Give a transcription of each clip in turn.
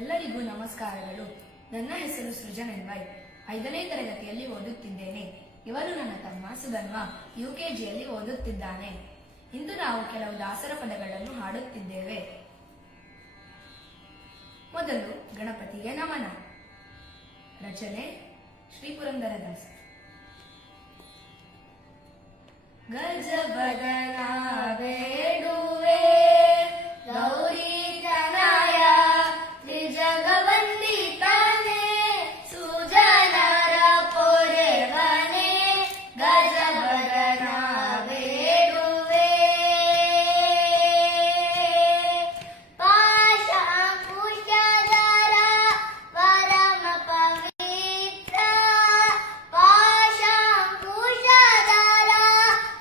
ಎಲ್ಲರಿಗೂ ನಮಸ್ಕಾರಗಳು. ನನ್ನ ಹೆಸರು ಸೃಜನ್ ಎನ್ವೈ. 5ನೇ ತರಗತಿಯಲ್ಲಿ ಓದುತ್ತಿದ್ದೇನೆ. ಇವರು ನನ್ನ ತಮ್ಮ ಸುಧನ್ವ UKGಯಲ್ಲಿ ಓದುತ್ತಿದ್ದಾನೆ. ಇಂದು ನಾವು ಕೆಲವು ದಾಸರ ಪದಗಳನ್ನು ಹಾಡುತ್ತಿದ್ದೇವೆ. ಮೊದಲು ಗಣಪತಿಗೆ ನಮನ. ರಚನೆ ಶ್ರೀ ಪುರಂದರದಾಸ್. ಗಜವದನ ಬೇಡುವೆ ಗೌರಿ ತನಯ ತ್ರಿಜಗವಂದಿತನೆ ಸುಜನರ ಪೊರೆವನೆ ಗಜವದನ ಬೇಡುವೆ ಪಾಶಾಂಕುಶಧರ ಪರಮ ಪವಿತ್ರ ಪಾಶಾಂಕುಶಧರ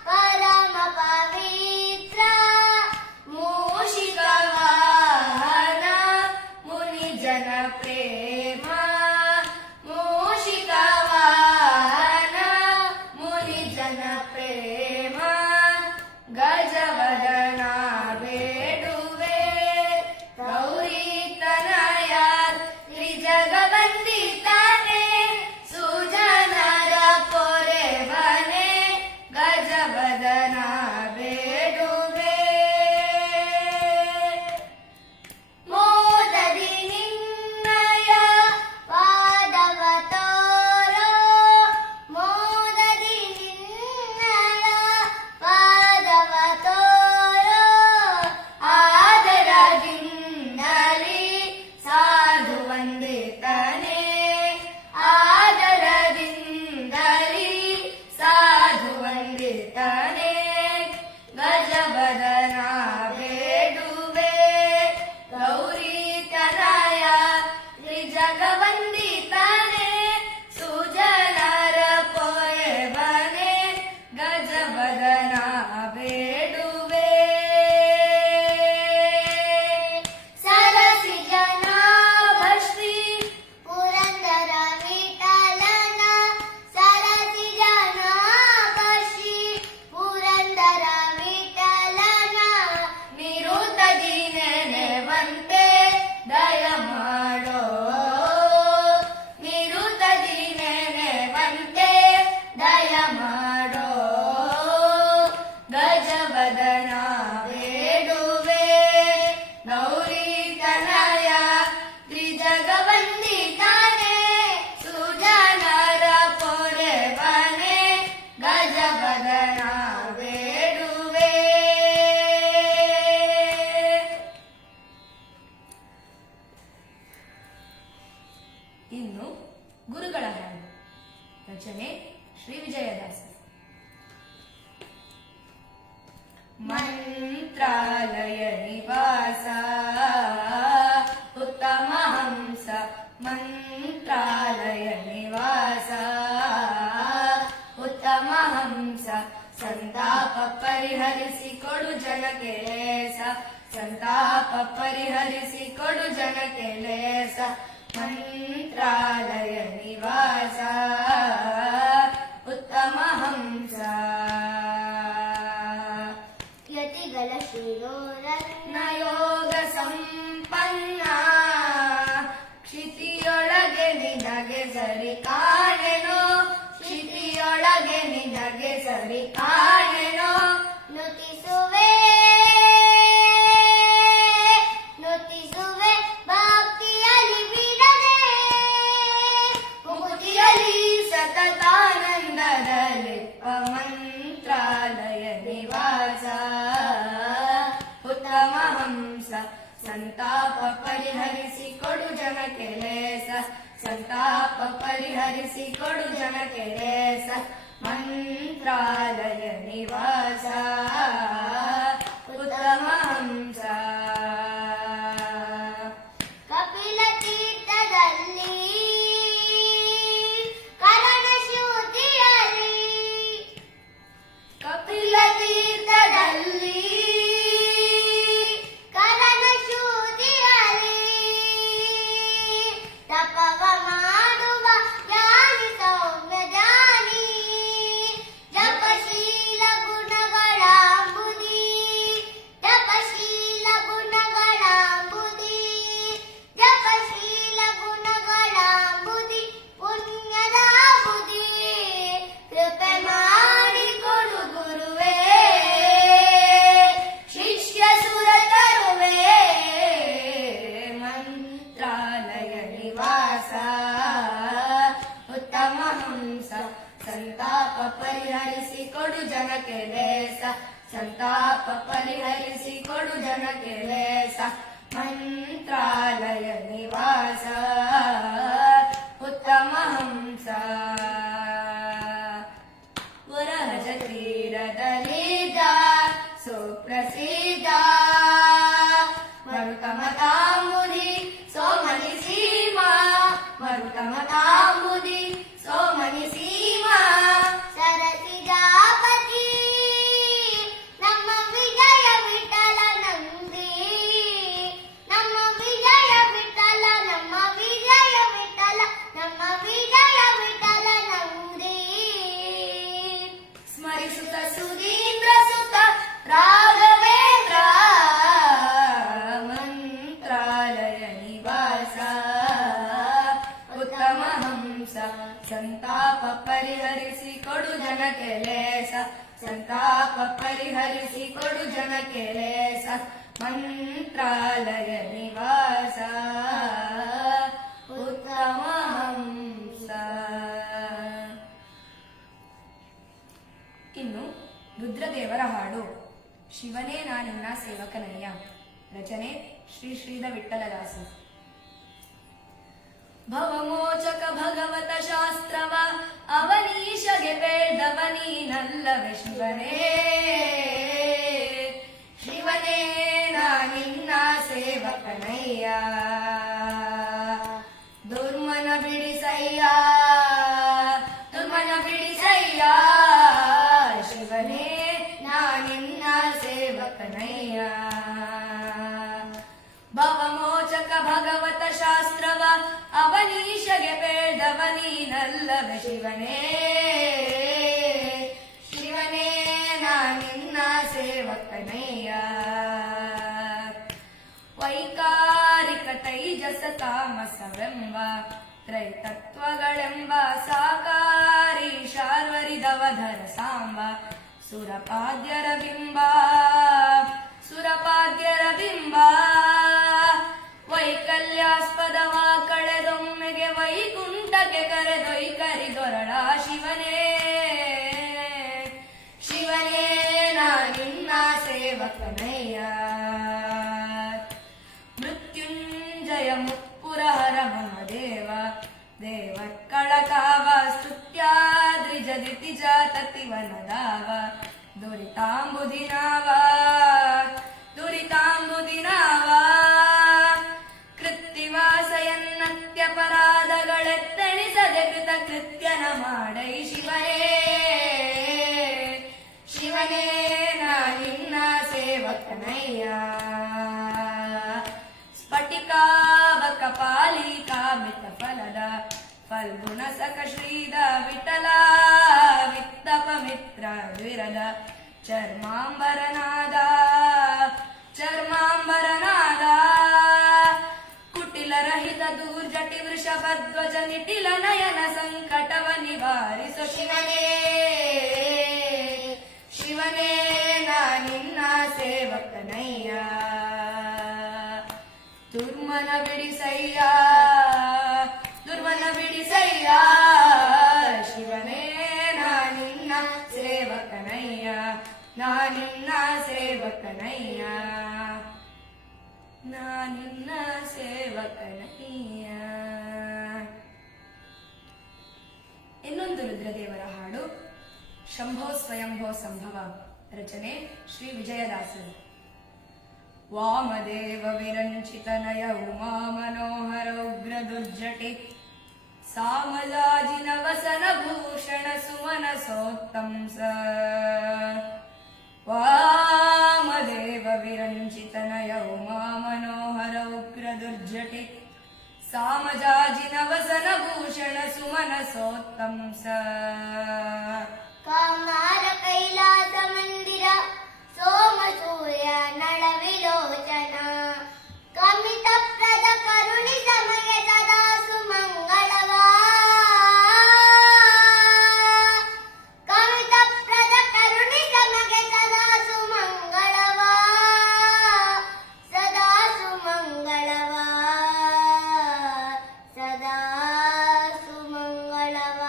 ಪರಮ ಪವಿತ್ರ ಮೂಷಿಕ ವಾಹನ ಮುನಿ ಜನ ಪ್ರೇಮ ಮೂಷಿಕ ವಾಹನ ಮುನಿ ಜನ ಪ್ರೇಮ ಗಜವದನ ಬೇಡುವೆ ಗೌರಿ ತನಯ ತ್ರಿಜಗವಂದಿತನೆ ಸುಜನರ ಪೊರೆವನೆ ಗಜವದನ ಬೇಡುವೆ ಮೋದದಿ ನಿನ್ನಯ ಪಾದವ ತೋರೋ ಮೋದದಿ ನಿನ್ನಯ ಪಾದವ ತೋರೋ ಆದರದಿಂದಲಿ ಸಾಧು ವಂದಿತನೆ ಆದರದಿಂದಲಿ ಸಾಧು ವಂದಿತನೆ ಗಜವದನ ಬೇಡುವೆ ಗೌರಿ ತನಯ ತ್ರಿಜಗವಂದಿತನೆ ಸುಜನರ ಪೊರೆವನೆ ಗಜವದನ ಬೇಡುವೆ ಸರಸಿ ಜನಾಭಶ್ರೀ ಪುರಂದರ ವಿಠಲನ ಸರಸಿ ಜನಾಭಶ್ರೀ ಪುರಂದರ ವಿಠಲನ ನಿರುತದಿ ನೆನೆವಂತೆ ದಯ ಮಾಡೋ ನಿರುತದಿ ನೆನೆವಂತೆ ದಯ ಮಾಡೋ ಗಜವದನ ಬೇಡುವೆ ಗೌರಿ ತನಯ ತ್ರಿಜಗವಂದಿತನೆ ಸುಜನರ ಪೊರೆವನೆ ಗಜವದನ ಬೇಡುವೆ. ಇನ್ನು ಗುರುಗಳ ಹಾಡು. ರಚನೆ ಶ್ರೀ ವಿಜಯದಾಸ. ಮಂತ್ರಾಲಯ ನಿವಾಸ ಉತ್ತಮ ಹಂಸ ಮಂತ್ರಾಲಯ ನಿವಾಸ ಉತ್ತಮ ಹಂಸ ಸಂತಾಪ ಪರಿಹರಿಸಿ ಕೊಡು ಜನಕ್ಕೆ ಲೇಸ ಸಂತಾಪ ಪರಿಹರಿಸಿ ಕೊಡು ಜನಕ್ಕೆ ಲೇಸ ಮಂತ್ರಾಲಯ ನಿವಾಸ ಉತ್ತಮ ಹಂಸ ಯತಿಗಳ ಶಿರೋರತ್ನ ಯೋಗ ಸಂಪನ್ನ ಕ್ಷಿತಿಯೊಳಗೆ ನಿನಗೆ ಸರಿ ಕಾಣೆನೋ ಕ್ಷಿತಿಯೊಳಗೆ ನಿನಗೆ ಸರಿ ಕಾಣೆನೋ ನುತಿಸುವೆ ನುತಿಸುವೆ ಭಕ್ತಿಯಲ್ಲಿ ಬಿಡದೆ ಮುಕ್ತಿಯಲ್ಲಿ ಸತತಾನಂದದಲ್ಲಿ ಮಂತ್ರಾಲಯ ನಿವಾಸ ಉತ್ತಮ ಹಂಸ ಸಂತಾಪ ಪರಿಹರಿಸಿ ಕೊಡು ಜನಕ್ಕೆ ಲೇಸ ಸಂತಾಪ ಪರಿಹರಿಸಿ ಕೊಡು ಜನಕ್ಕೆ ಲೇಸ ಮಂತ್ರಾಲಯ ನಿವಾಸ ಉತ್ತಮ ಹಂಸ ಕಪಿಲ ತೀರ್ಥದಲ್ಲಿ ಕರಣ ಶುದ್ಧಿಯಲ್ಲಿ ಕಪಿಲ ತೀರ್ಥದಲ್ಲಿ ಕರಣ ಶುದ್ಧಿಯಲ್ಲಿ ತಪವ ಮಾಡುವ ಜ್ಞಾನಿ ಸೌಮ್ಯ ಜ್ಞಾನಿ ಜಪಶೀಲ ಗುಣಗಳ ಬುದ್ಧಿ ಜಪಶೀಲ ಪರಿಹರಿಸಿ ಕೊಡು ಜನಕ್ಕೆ ಲೇಸ, ಸಂತಾಪ ಪರಿಹರಿಸಿ ಕೊಡು ಜನಕ್ಕೆ ಲೇಸ, ಮಂತ್ರಾಲಯ ನಿವಾಸ ಉತ್ತಮ ಹಂಸ. ಇನ್ನು ರುದ್ರದೇವರ ಹಾಡು. ಶಿವನೇ ನಾನಿನ್ನ ಸೇವಕನಯ್ಯ. ರಚನೆ ಶ್ರೀ ಶ್ರೀಧ ವಿಠಲದಾಸ. ಭವಮೋಚಕ ಭಗವತ ಶಾಸ್ತ್ರವ ಅವನೀಶಗೆ ಬೇಡವ ನೀನಲ್ಲವೇ ಶಿವನೇ. ಶಿವನೇ ನಾನಿನ್ನ ಸೇವಕನಯ್ಯ. ದುರ್ಮನ ಬಿಡಿಸಯ್ಯ, ದುರ್ಮನ ಬಿಡಿಸಯ್ಯ. ಶಿವನೇ ನಾನಿನ್ನ ಸೇವಕನಯ್ಯ. ಭವಮೋಚಕ ಭಗವತ ಶಾಸ್ತ್ರವ ಅವನೀಶಗೆ ಬೇಡವ ನೀನಲ್ಲವೇ ಶಿವನೇ. ಶಿವನೇ ನಾನಿನ್ನ ಸೇವಕನಯ್ಯ. ವೈಕಾರಿಕ ತೈಜಸ ತಾಮಸವೆಂಬ ತ್ರೈತತ್ವಗಳೆಂಬ ಸಾಕಾರಿ ಶಾರ್ವರಿದವಧರ ಸಾಂಬ ಸುರಪಾದ್ಯರ ಬಿಂಬ, ಸುರಪಾದ್ಯರ ಬಿಂಬ. ವೈಕಲ್ಯಾಸ್ಪದವ ಕಳೆದೊಮ್ಮೆಗೆ ವೈಕುಂಠಕ್ಕೆ ಕರೆದೊಯ್ಕರಿದೊರಳ ಶಿವನೇ. ಶಿವನೇ ನಾನಿನ್ನ ಸೇವಕನಯ್ಯ. ಮೃತ್ಯುಂಜಯ ಮುಪ್ಪುರಹರ ಮಹಾದೇವ ದೇವಕ್ಕಳಕಾವ ಸ್ತುತ್ಯಾದ್ರಿಜದಿತಿ ಜಾತತಿವನದಾವ ದುರಿತಾಂಬುದಿನಾವ, ದುರಿತಾಂಬುದಿನಾವ. ಕೃತ್ತಿವಾಸಯನ್ನತ್ಯಪರಾಧಗಳೆತ್ತೆಣಿಸದೆ ಕೃತ ಕೃತ್ಯನ ಮಾಡೈ ಶಿವನೇ. ಶಿವನೇ ನಾನಿನ್ನ ಸೇವಕನಯ್ಯ. ಸ್ಫಟಿಕಾಬಕ ಪಾಲಿಕಾಮಿತ ಫಲದ ಫಲ್ಗುಣ ಸಕ ಶ್ರೀದ ವಿಠಲ ವಿತ್ತಪ ಮಿತ್ರ ದ್ವಿರದ ಚರ್ಮಾಂಬರನಾದ, ಚರ್ಮಾಂಬರನಾದ. ಕುಟಿಲರಹಿತ ದೂರ್ಜಟಿ ವೃಷಭಧ್ವಜ ನಿಟಿಲ ನಯನ ಸಂಕಟವ ನಿವಾರಿಸು ಶಿವನೇ. ಶಿವನೇ ನಾನಿನ್ನ ಸೇವಕನಯ್ಯ. ದುರ್ಮನ ಬಿಡಿಸಯ್ಯ, ದುರ್ಮನ ಬಿಡಿಸಯ್ಯ. ಶಿವನೇ ನಾನಿನ್ನ ಸೇವಕನಯ್ಯ. ನಾನಿನ್ನ ಸೇವಕನಯ್ಯ. ನಾನಿನ್ನ ಸೇವಕನಯ್ಯ. ಇನ್ನೊಂದು ರುದ್ರದೇವರ ಹಾಡು. ಶಂಭೋ ಸ್ವಯಂಭೋ ಸಂಭವ. ರಚನೆ ಶ್ರೀ ವಿಜಯದಾಸರು. ವಾಮದೇವ ವಿರಂಚಿತನಯ ಉಮಾ ಮನೋಹರ ಉಗ್ರ ದುರ್ಜಟಿ ಸಾಮಲಾಜಿನ ವಸನ ಭೂಷಣ ಸುಮನ ಸೋತ್ತಂಸ. ವಾಮದೇವ ವಿರಂಚಿತನಯ ಉಮಾ ಮನೋಹರ ಉಗ್ರ ದುರ್ಜಟಿ ಸಾಮಜಾಜಿನ ವಸನ ಭೂಷಣ ಸುಮನ ಸೋತ್ತಂಸ. ಕಾಮಾರ ಕೈಲಾಸ ಮಂದಿರ ಸೋಮ ಸೂರ್ಯ ನಳವಿಲೋಚನ ಕಮಿತ ಪ್ರದ ಕರುಣಿ ಸಮಯ ಸದಾ ಸುಮಂಗಳವ. ಕಮಿತ ಪ್ರದ ಕರುಣಿ ಸಮಯ ಸದಾ ಸುಮಂಗಳವ, ಸದಾ ಸುಮಂಗಳವ, ಸದಾ ಸುಮಂಗಳವ.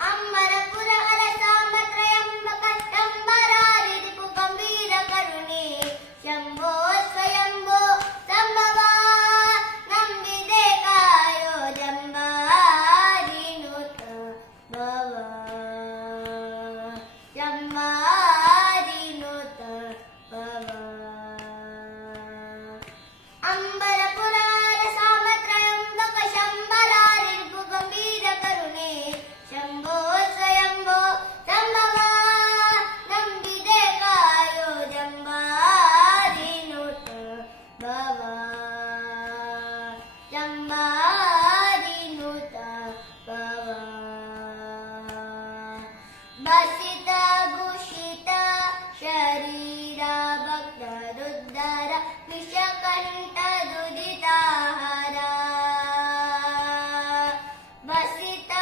ಅಂಬರಪುರ ಅರಸ ಮತ್ರಯಂಬಕ ಶಂಬರಾರಿರಿಪು ಗಂಭೀರ ಕರುಣೆ ಶಂಭೋ ಸ್ವಯಂಭೋ ಸಂಭವ ನಂಬಿದೆ ಕಾಯೋ ಜಂಬಾರಿನುತ ಭವ, ಜಂಬಾರಿನುತ ಭವ. ಅಂಬರಪುರ ಅರಸ ಮತ್ರಯಂಬಕ ಶಂಬರಾರಿರಿಪು ಗಂಭೀರ ಕರುಣೆ ಶಂಭೋ ಸ್ವಯಂಭೋ ಸಂಭವ ನಂಬಿದೆ ಕಾಯೋ ಜಂಬಾರಿನುತ ಭವ, ಜಂಬಾರಿನುತ ಭವ. ಬಸಿತ ಭೂಷಿತ ಶರೀರ ಭಕ್ತ ರುದ್ಧರ ವಿಷಕಂಠ ದುರಿತಾಹಾರ. ಬಸಿತ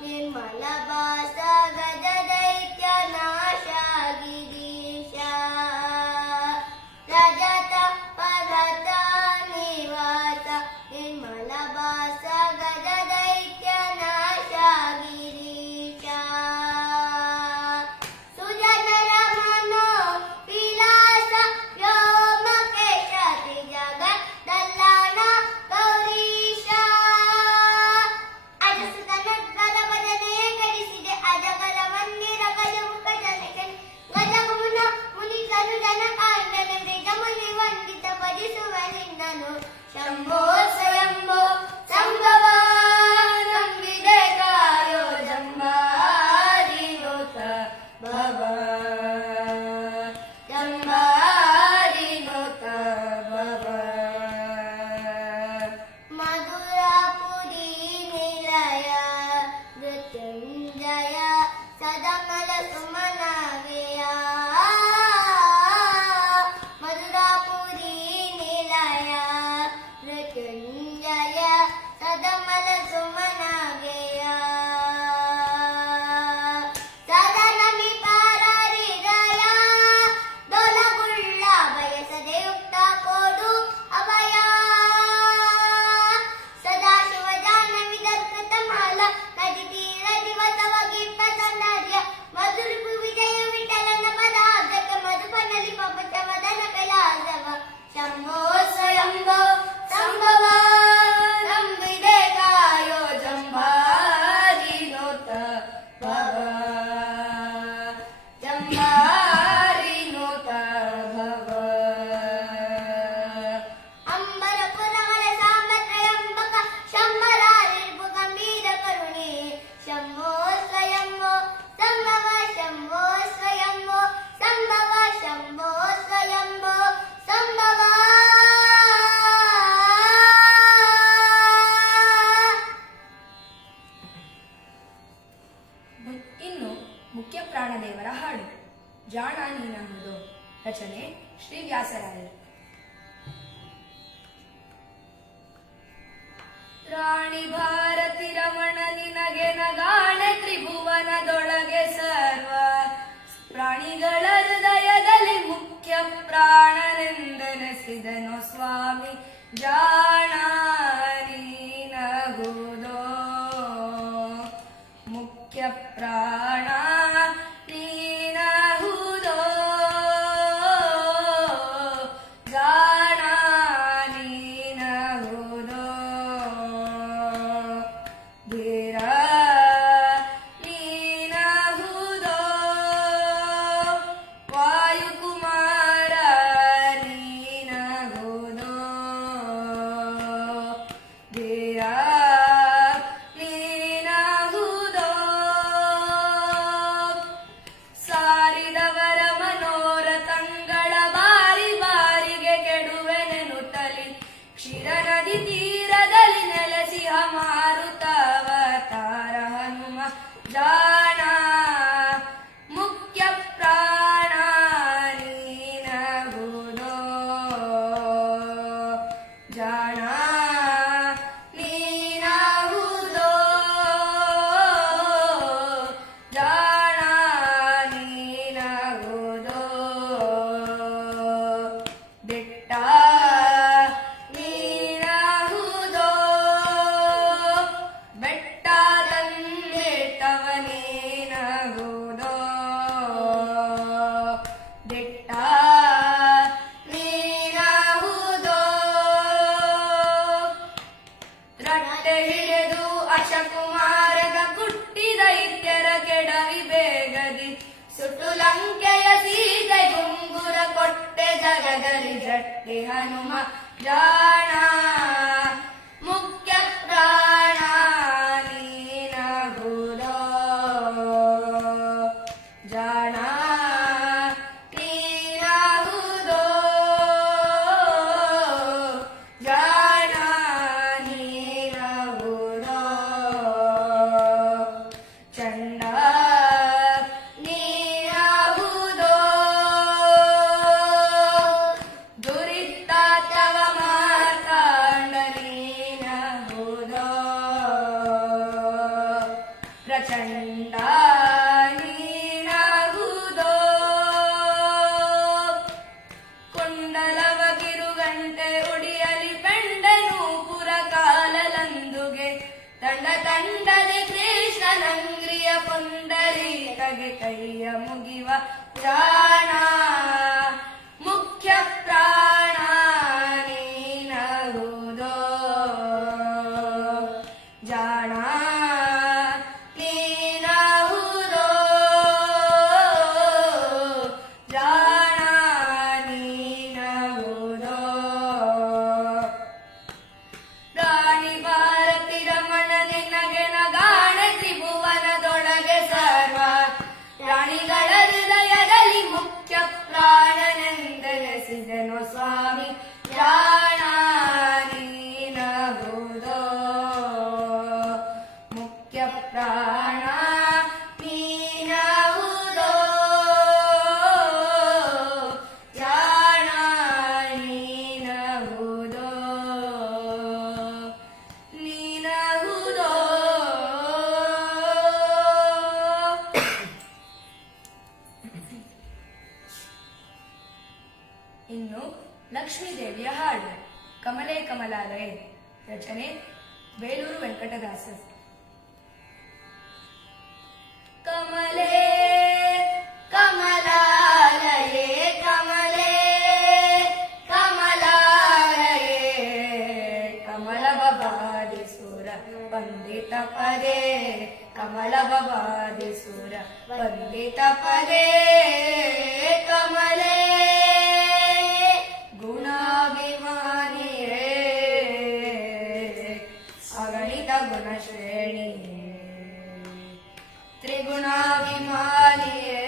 ನಿರ್ಮಲ ಭಾಸ ಗಜ ದೈತ್ಯ ನಾಶ ಗಿರೀಶ ರಜತ ಪದತ ನಿವಾಸ ನಿರ್ಮಲ ಭಾಸ ಗಜ ದೈತ್ಯ ನಾಶ ಗಿರೀಶ ಸುಜನರ ಮನೋ ವಿಲಾಸ ವ್ಯೋಮಕೇಶ ತ್ರಿಜಗತ್ ದಲ್ಲಾನ ಗೌರೀಶ ಅಜಸುತನ ಗದ ಭಜನೆಯ ಗಳಿಸಿದೆ ಅಜಗಲ ಮಂದಿರ ಗಜಮುಖ ಜನಕ್ಕೆ ಗಜಗುಮುನ ಮುನಿಸರು ಜನಕಾಂಡನ ಮೃಗ ಮುನಿ ವಂದಿತ ಭಜಿಸುವ ನಿನ್ನನು ಶಂಭೋ ಸ್ವಯಂಭೋ ಸಂಭವ ನಂಬಿದೆ ಕಾಯೋ ಜಂಬಾರಿನೋತ ಭವ ಜಂಬಾರಿನೋತ ಭವ ಮಧುರಾಪುರಿ ನಿಲಯ ಮೃತ್ಯುಂಜಯ ಸದಮಲ ಸುಮನಗೆಯ ಮಧುರಾಪುರಿ ನಿಲಯ ಮೃತ್ಯುಂಜಯ ಸದಮಲ ಸುಮನಗೆಯ ಸದನಮಿ ಪಾರರಿದಯ ದೊಲಗುಳ್ಳ ಬಯಸದೆ ಯುಕ್ತ ಕೋಡು ಅಭಯ ಸದಾಶಿವ ಜಾಹ್ನವಿ ದರ್ಕೃತ ಮಾಲ ನದಿ ತೀರ ದಿವಸವ ಗಿಪ್ತ ಸೌಂದರ್ಯ ಮಧುರಿಪು ವಿಜಯ ವಿಠಲನ ಪದಾಬ್ಜಕ್ಕೆ ಮಧುಪನಲಿ ಪಪಚ ಮದನ ಕೈಲಾಸವ ಶಂಭೋ ಸ್ವಯಂಭೋ ಸಂಭವ ನಂಬಿದೆ ಕಾಯೋ ಜಂಬಾರಿನೋತ ಭವ ಜಂಬಾರಿನೋತ ಭವ ಅಂಬರಪುರಮಲ ಸಾಂಬತ್ರಯಂಬಕ ಶಂಬರಾರಿರ್ಭು ಗಂಭೀರ ಕರುಣೆ ಶಂಭೋ ಸ್ವಯಂಭೋ ಸಂಭವ ಶಂಭೋ ಸ್ವಯಂಭೋ ಸಂಭವ ಶಂಭೋ ಸ್ವಯಂಭೋ ಸಂಭವ ಇನ್ನು ಮುಖ್ಯ ಪ್ರಾಣದೇವರ ಹಾಡು ಜಾಣ ನೀನಹುದು. ರಚನೆ ಶ್ರೀ ವ್ಯಾಸರಾಯರು. ರಾಣಿ ಭಾರತಿ ರಮಣ ನಿನಗೆ ನಗಾಣೆ ತ್ರಿಭುವನದೊಳಗೆ ಸರ್ವ ಪ್ರಾಣಿಗಳ ಹೃದಯದಲ್ಲಿ ಮುಖ್ಯ ಪ್ರಾಣನೆಂದೆನಿಸಿದನು ಸ್ವಾಮಿ ಜಾಣ ನೀನಹುದೋ. ಮುಖ್ಯ ಪ್ರಾಣ ನೀನಹುದೋ ಜಾಣ ನೀನಹುದೋ. ಧೀರ ನೀನಹುದೋ ವಾಯುಕುಮಾರ ನೀನಹುದೋ. ಧೀರ ನೀನಹುದೋ ಸಾರಿದವರ ಮನೋರಥಂಗಳ ಬಾರಿ ಬಾರಿಗೆ ಕೆಡುವೆನೆನುತ್ತಲಿ ಕ್ಷೀರ ನದಿ ತೀರದಲ್ಲಿ ನೆಲೆಸಿಹ ಮಾರುತಾವತಾರ ಹನುಮ ಜಾಣ. ಮುಖ್ಯ ಪ್ರಾಣ ನೀನಹುದೋ ಜಾಣ ನೀನಹುದೋ ಜಾಣ ನೀನಹುದೋ. ದಿಟ್ಟ ನೀನಹುದೋ ಬೆಟ್ಟದಂದಿಟ್ಟವ ನೀನಹುದೋ. ದಿಟ್ಟ ನೀನಹುದೋ ರಟ್ಟೆ ಹಿಡಿದು ಅಶಕುಮಾರಗ ಕುಟ್ಟಿ ದೈತ್ಯರ ಕೆಡವಿ ಬೇಗದಿ ಸುಟ್ಟು ಲಂಕೆಯ ಸೀತೆ ಗುಂಗುರ ಕೊಟ್ಟೆ ಜಗದರಿ ಜಟ್ಟಿ ಹನುಮ ಜಾಣ. ಮುಖ್ಯ ಪ್ರಾಣ ನೀನಹುದೋ ಜಾಣ ನೀನಹುದೋ ಜಾಣ ನೀನಹುದೋ. ಚಂಡ ನೀನಹುದೋ ದುರಿತಾತವ ಮಾತಾಂಡ ನೀನಹುದೋ. ಪ್ರಚಂಡ ನೀನಾಗುವುದೋ ಕೊಂಡಲವ ಕಿರುಗಂಟೆ ಒಡಿಯಲಿ ಪೆಂಡನು ಪುರ ಕಾಲಲಂದುಗೆ ತಂಡ ತಂಡದೆ ಕೃಷ್ಣನಂಗ್ರಿಯ ಪುಂಡರೀಕಗೆ ಕೈಯ ಮುಗಿವ ಜಾಣ ಮುಖ್ಯ ಪ್ರಾಣ ನೀನಗುವುದೋ ಜಾಣ ನೀನಗುವುದೋ ಜಾಣ ನೀನಗುವುದೋ ರಾಣಿ ಭಾರತಿ ರಮಣ ನಿನಗೆ ನಗಾಣ ತ್ರಿಭುವನದೊಳಗೆ ಸರ್ವ ಪ್ರಾಣಿಗಳ ಹೃದಯದಲ್ಲಿ ಮುಖ್ಯ ಪ್ರಾಣನೆಂದೆನಿಸಿದೆನು ಸ್ವಾಮಿ ಪ್ರಾಣ ನೀನಗುವುದೋ ಮುಖ್ಯ ಪ್ರಾಣ ನೀನಗುವುದೋ ಜಾಣ ನೀನಗುವುದೋ ನೀನಗುವುದೋ ಇನ್ನು ಲಕ್ಷ್ಮೀದೇವಿಯ ಹಾಡು ಕಮಲೇ ಕಮಲಾಲಯೇ ರಚನೆ ಬೇಲೂರು ವೆಂಕಟದಾಸ ಕಮಲೇ ಕಮಲಾಲಯೇ ಕಮಲೇ ಕಮಲಾಲಯೇ ಕಮಲ ಬಬಾದಿ ಸುರ ವಂದಿತ ಪದೇ ಕಮಲ ಬಬಾದಿ ಸುರ ವಂದಿತ ಪದೇ ಕಮಲೇ ಗುಣಾಭಿಮಾನಿಯೇ ಅಗಣಿತ ಗುಣಶ್ರೇಣಿಯೇ ತ್ರಿಗುಣಾಭಿಮಾನಿಯೇ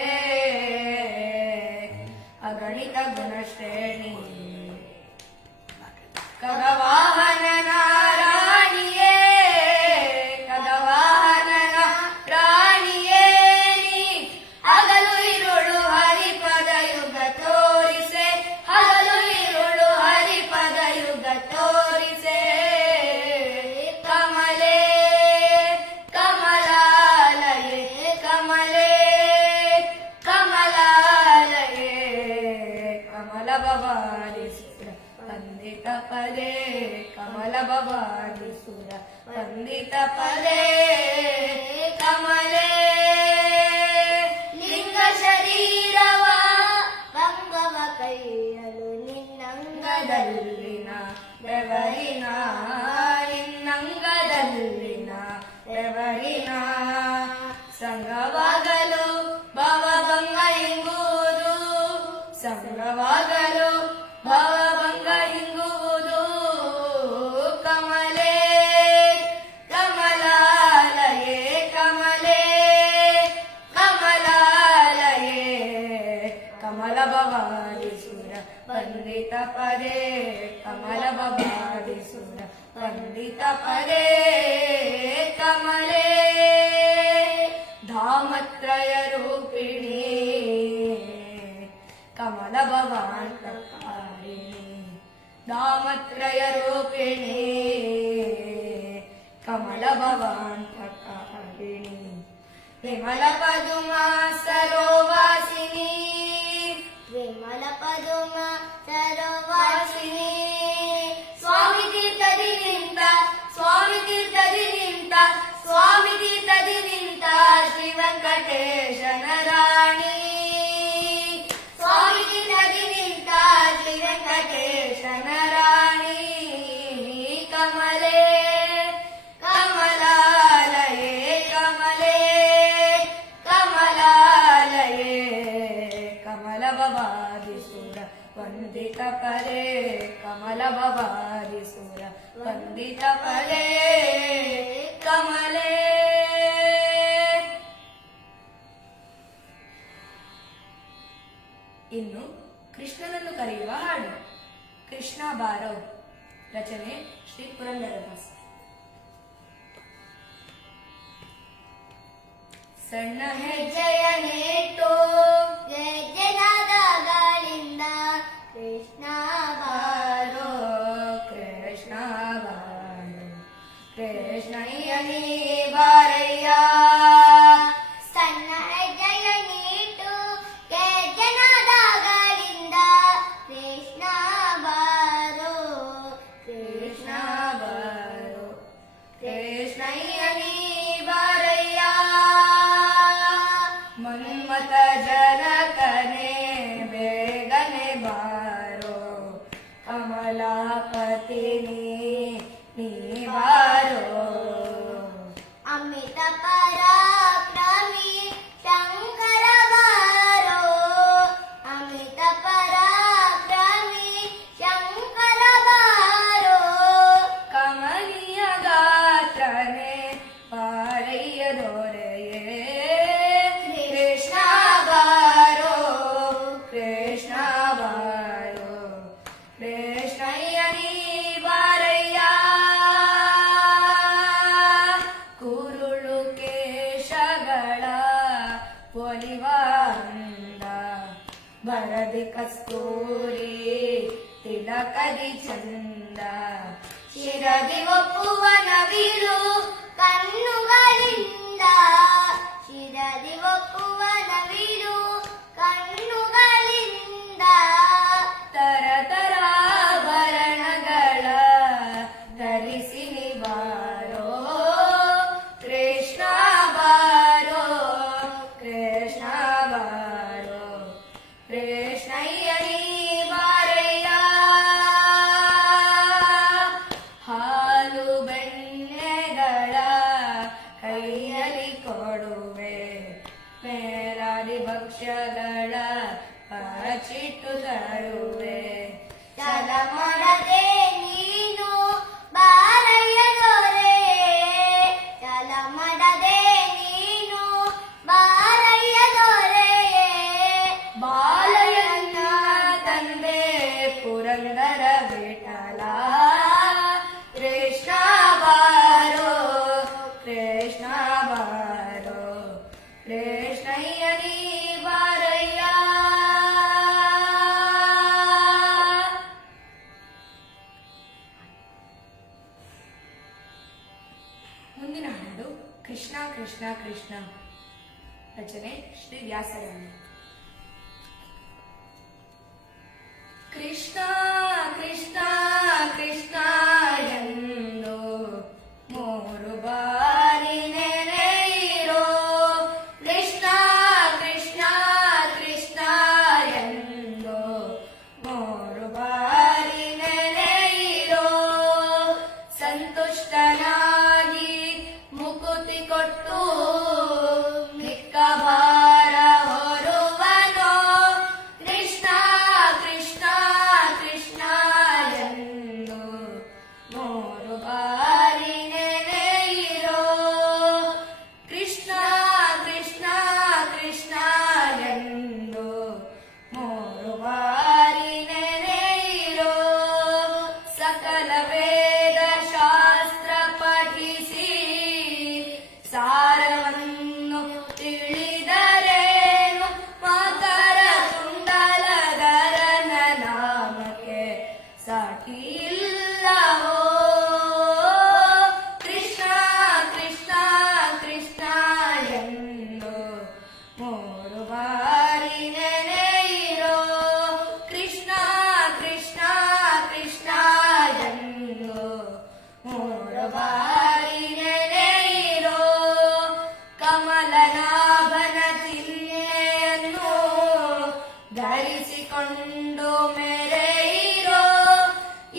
ಅಗಣಿತ ಗುಣಶ್ರೇಣಿಯೇ ಖಗವಾಹನನ ರಾಣಿಯೇ ಖಗವಾಹನನ ರಾಣಿಯೇ ನೀ ಹಗಲು ಇರುಳು ಹರಿಪದ ಯುಗ ತೋರಿಸೆ ಹಗಲು ಇರುಳು ಹರಿಪದ ಯುಗ ತೋರಿಸೆ ಕಮಲೇ ಕಮಲಾಲಯೇ ಕಮಲೇ ಕಮಲಾಲಯೇ ಕಮಲ ಭವಾನಿ ಸುರ ವಂದಿತ ಪದೇ ಕಮಲ ಭವಾನಿ ಸುರ ವಂದಿತ ಪದೇ ಕಮಲೇ ಲಿಂಗ ಶರೀರವ ಬಂಗವ ಕೈಯಲು ನಿನ್ನಂಗದಲ್ಲಿನ ಬೆವರಿನ ನಿನ್ನಂಗದಲ್ಲಿನ ಬೆವರಿನ ಸಂಗವಾಗಲು ಭವಭಂಗ ಹಿಂಗುವುದು ಸಂಗವಾಗಲು ಭವಭಂಗ ಹಿಂಗುವುದು ಕಮಲೇ ಕಮಲಾಲಯೇ ಕಮಲೇ ಕಮಲಾಲಯೇ ಕಮಲ ಭವಾನಿ ಸುರ ವಂದಿತ ಪದೇ ಕಮಲ ಭವಾನಿ ಸುರ ವಂದಿತ ಪದೇ ಕಮಲೇ ಧಾಮತ್ರಯ ರೂಪಿಣಿ ಕಮಲ ಭವಾಂತಕಾರಿಣಿ ಧಾಮತ್ರಯ ರೂಪಿಣಿ ಕಮಲ ಭವಾಂತಕಾರಿಣಿ ವಿಮಲ ಪದುಮ ಸರೋವಾಸಿನಿ ವಿಮಲ ಪದುಮ ಸರೋವಾಸಿನಿ ಸ್ವಾಮಿ ತೀರ್ಥದಿ ನಿಂತ ಸ್ವಾಮಿ ತೀರ್ಥದಿ ನಿಂತ ಸ್ವಾಮಿ ತೀರ್ಥದಿ ನಿಂತ ಶ್ರೀ ವೆಂಕಟೇಶನ ರಾಣಿ ಸ್ವಾಮಿ ತೀರ್ಥದಿ ನಿಂತ ಶ್ರೀ ವೆಂಕಟೇಶನ ರಾಣಿ ಕಮಲೇ ಕಮಲಾಲಯೇ ಕಮಲೇ ಕಮಲಾಲಯೇ ಕಮಲ ಭವಾದಿ ಸುರ ವಂದಿತ ಪದೇ ಕಮಲ ಭವಾದಿ ಸುರ ವಂದಿತ ಪದೇ ಕಮಲೇ ಇನ್ನು ಕೃಷ್ಣನನ್ನು ಕರೆಯುವ ಹಾಡು ಕೃಷ್ಣ ಬಾರೋ ರಚನೆ ಶ್ರೀ ಪುರಂದರದಾಸ ಸಣ್ಣ ಹೆಜ್ಜೆಯ ನೆಟ್ಟು ಗೆಜ್ಜೆನಾದ ಗಾಳಿಂದ ಕೃಷ್ಣ ಬಾರೋ ಕೃಷ್ಣ ಬಾರೋ ಕೃಷ್ಣಯ್ಯ ನೀ ಬಾರಯ್ಯ ಒಲಿವಾಂದ ಬರದಿ ಕಸ್ತೂರಿ ತಿಲಕದಿ ಚಂದ ಶಿರದಿ ಒಪ್ಪುವ ನವಿಲು ಕಣ್ಣುಗಳಿಂದ ಶಿರದಿ ಒಪ್ಪುವ ನವಿಲು ಕಣ್ಣುಗಳಿಂದ ತರತರಾಭರಣಗಳ ಧರಿಸಿ ಬಾರೋ ಕೃಷ್ಣ ಬಾರೋ ಕೃಷ್ಣ ಬಾರೋ ಕೃಷ್ಣಯ್ಯನಿ ಬಾರಯ್ಯ ಹಾಲು ಬೆಣ್ಣೆಗಳ ಕೈಯಲ್ಲಿ ಕೊಡುವೆ ಮೇಲಾದಿ ಭಕ್ಷ್ಯಗಳ ಹಚ್ಚಿಟ್ಟು ತರುವೆ ಚಲ ಮಾಡದೆ ನೀನು ಬಾರಯ್ಯ ದೊರೆ ಚಲ ಮಾಡದೆ ನೀನು ಬಾರಯ್ಯ ದೊರೆ ಬಾಲಯ್ಯನ ತಂದೆ ಪುರಂದರ ವಿಠಲ ಕೃಷ್ಣ ಬಾರೋ ಕೃಷ್ಣ ಬಾರೋ ಕೃಷ್ಣಯ್ಯನಿ ಬಾರಯ್ಯ ಮುಂದಿನ ಹಾಡು ಕೃಷ್ಣ ಕೃಷ್ಣ ಕೃಷ್ಣ ರಚನೆ ಶ್ರೀ ವ್ಯಾಸರಾಯ. ಕೃಷ್ಣ ಕೃಷ್ಣ ಕೃಷ್ಣ ಎಂದು ಮೂರು ಬಾರಿ ನೆನೆಯಿರೋ ಕೃಷ್ಣ ಕೃಷ್ಣ ಕೃಷ್ಣ ಎಂದು ಮೂರು ಬಾರಿ ನೆನೆಯಿರೋ ಸಂತುಷ್ಟನಾಗಿ ಮುಕುತಿ ಕೊಟ್ಟು ಮಿಕ್ಕ ಭಾರ ಹೊರುವನೋ ಕೃಷ್ಣ ಕೃಷ್ಣ ಕೃಷ್ಣ ಎಂದು ಮೂರು ಬಾರಿ ನೆನೆಯಿರೋ ಕೃಷ್ಣ ಕೃಷ್ಣ ಕೃಷ್ಣ ಎಂದು ಮೂರು ಬಾರಿ ನೆನೆಯಿರೋ ಸಕಲ ವೇದ ಶಾಸ್ತ್ರ ಪಠಿಸಿ ಸಾರವನ್ನು ತಿಳಿದರೇನು ಮಕರ ಕುಂಡಲಧರನ ನಾಮಕ್ಕೆ ಸಾಟಿ ಇಲ್ಲವೋ ಕೃಷ್ಣ ಕೃಷ್ಣ ಕೃಷ್ಣ ಎಂದು ಮೂರು ಬಾರಿ ನೆನೆಯಿರೋ ಕೃಷ್ಣ ಕೃಷ್ಣ ಕೃಷ್ಣ ಎಂದು ಮೂರು ಬಾರಿ ನೆನೆಯಿರೋ ಕಮಲನಾಭನ ಚಿಹ್ನೆಯನ್ನು ಧರಿಸಿಕೊಂಡು ಮೆರೆಯಿರೋ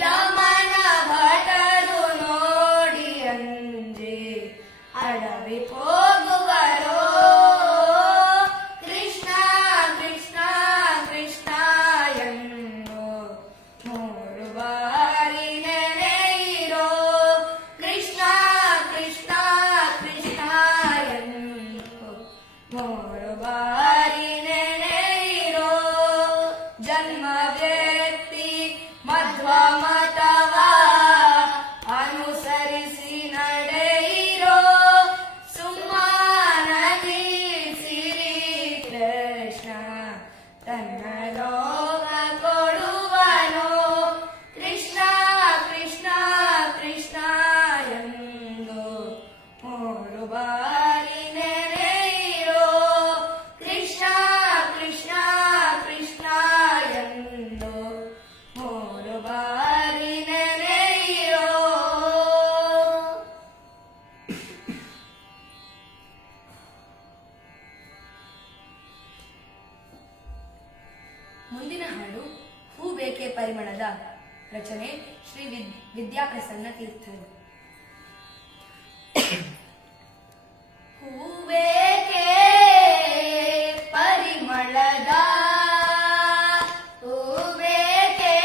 ಯಮನ ಭಟರು ನೋಡಿ ಅಂಜಿ ಅಡವಿ ಹೋಗುವರೋ ಕೃಷ್ಣ ಕೃಷ್ಣ ಕೃಷ್ಣ ಎಂದು ಮೂರು ಬಾರಿ ನೆನೆಯಿರೋ ಕೃಷ್ಣ ಕೃಷ್ಣ ಕೃಷ್ಣ ಎಂದು ಮೂರು ಬಾರಿ ನೆನೆಯಿರೋ ಜನ್ಮ ವ್ಯಕ್ತಿ ಮಧ್ವ ಮತವ ಅನುಸರಿಸಿ ನಡೆಯಿರೋ ಸುಮ್ಮನದಿ ಸಿರಿ ಕೃಷ್ಣ ತನ್ನ ಲೋಕ ಕೊಡುವನೋ ಕೃಷ್ಣ ಕೃಷ್ಣ ಕೃಷ್ಣ ಎಂದು ಮೂರು ಬಾರಿ ನೆನೆಯಿರೋ ಕೃಷ್ಣ ಕೃಷ್ಣ ಕೃಷ್ಣ ಎಂದು ಮೂರು ಬಾರಿ ನೆನೆಯಿರೋ ಮುಂದಿನ ಹಾಡು ಹೂ ಬೇಕೆ ಪರಿಮಳದ ರಚನೆ ಶ್ರೀ ವಿದ್ಯಾಪ್ರಸನ್ನ ತೀರ್ಥರು. ಹೂಬೇಕೆ ಪರಿಮಳದ ಹೂಬೇಕೆ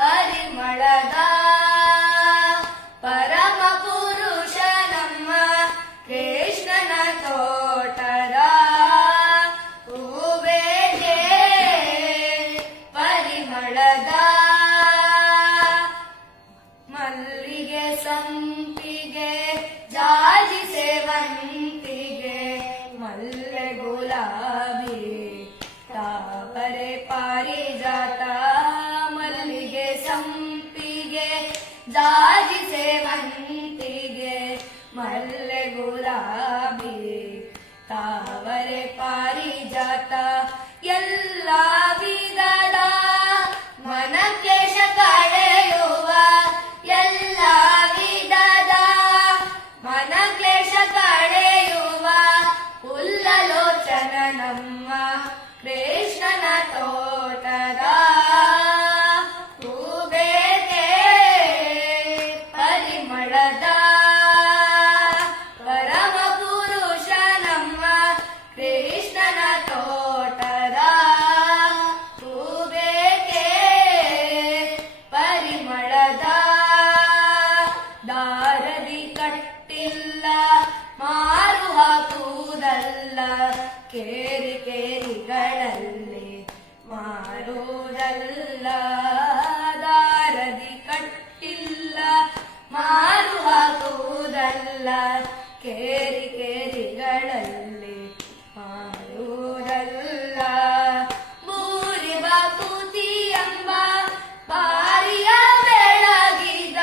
ಪರಿಮಳದ ಪರಮ ಪುರುಷ ನಮ್ಮ ಕೃಷ್ಣನ ತೋಟದ ಹೂಬೇಕೆ ಪರಿಮಳದ ಮಲ ತಾವರೆ ಪಾರಿಜಾತ ಎಲ್ಲ ವಿಧದ ಮನಕ್ಲೇಶ ಕಳೆಯುವ ಎಲ್ಲ ವಿಧದ ಮನಕ್ಲೇಶ ಕಳೆಯುವ ಉಲ್ಲಲೋಚನ ನಮ್ಮ ಕೃಷ್ಣನ ತೋಟದ ಹೂಬೇಕೆ ಪರಿಮಳದ ಪರಮ ಪುರುಷ ನಮ್ಮ ಕೃಷ್ಣನ ತೋಟದ ಹೂಬೇಕೆ ಪರಿಮಳದ ದಾರದಿ ಕಟ್ಟಿಲ್ಲ ಮಾರು ಹಾಕುವುದಲ್ಲ ಕೇರಿ ಕೇರಿಗಳಲ್ಲಿ ಮಾರುವುದಲ್ಲ ದಾರದಿ ಕಟ್ಟಿಲ್ಲ ಮಾರು ಹಾಕುವುದಲ್ಲ ಕೇರಿ ಕೇರಿಗಳಲ್ಲಿ ಮಾರುವುದಲ್ಲ ಮೂರಿ ಬಾಕೂತಿ ಎಂಬ ಬಾರಿಯ ಬೆಳಗಿದ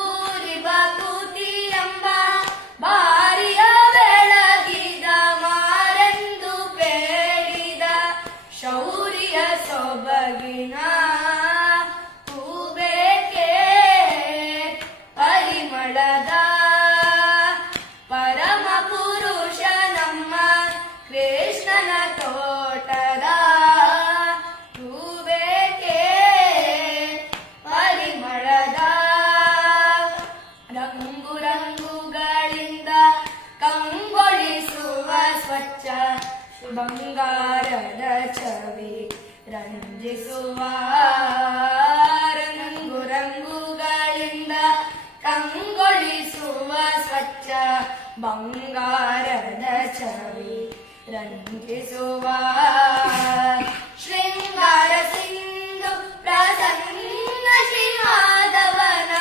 ಊರಿ ಬಾಕೂತಿ ಎಂಬ ಬಾರಿಯ ಬೆಳಗಿದ ಮಾರೆಂದು ಬೇಡಿದ ಶೌರ್ಯ ಸೊಬಗಿನ ಹೂಬೇಕೆ ಪರಿಮಳದ ಪರಮ ಪುರುಷ ನಮ್ಮ ಕೃಷ್ಣನ ತೋಟದ ಹೂಬೇಕೆ ಪರಿಮಳದ ರಂಗು ರಂಗುಗಳಿಂದ ಕಂಗೊಳಿಸುವ ಸ್ವಚ್ಛ ಬಂಗಾರದ ಚವಿ ರಂಜಿಸುವ ರಂಗು ರಂಗುಗಳಿಂದ ಕಂಗೊಳಿಸುವ ಸ್ವಚ್ಛ ಬಂಗಾರದ ಚವಿ ರಂಜಿಸುವ ಶೃಂಗಾರ ಸಿಂಧು ಪ್ರಸನ್ನ ಶ್ರೀ ಮಾಧವನ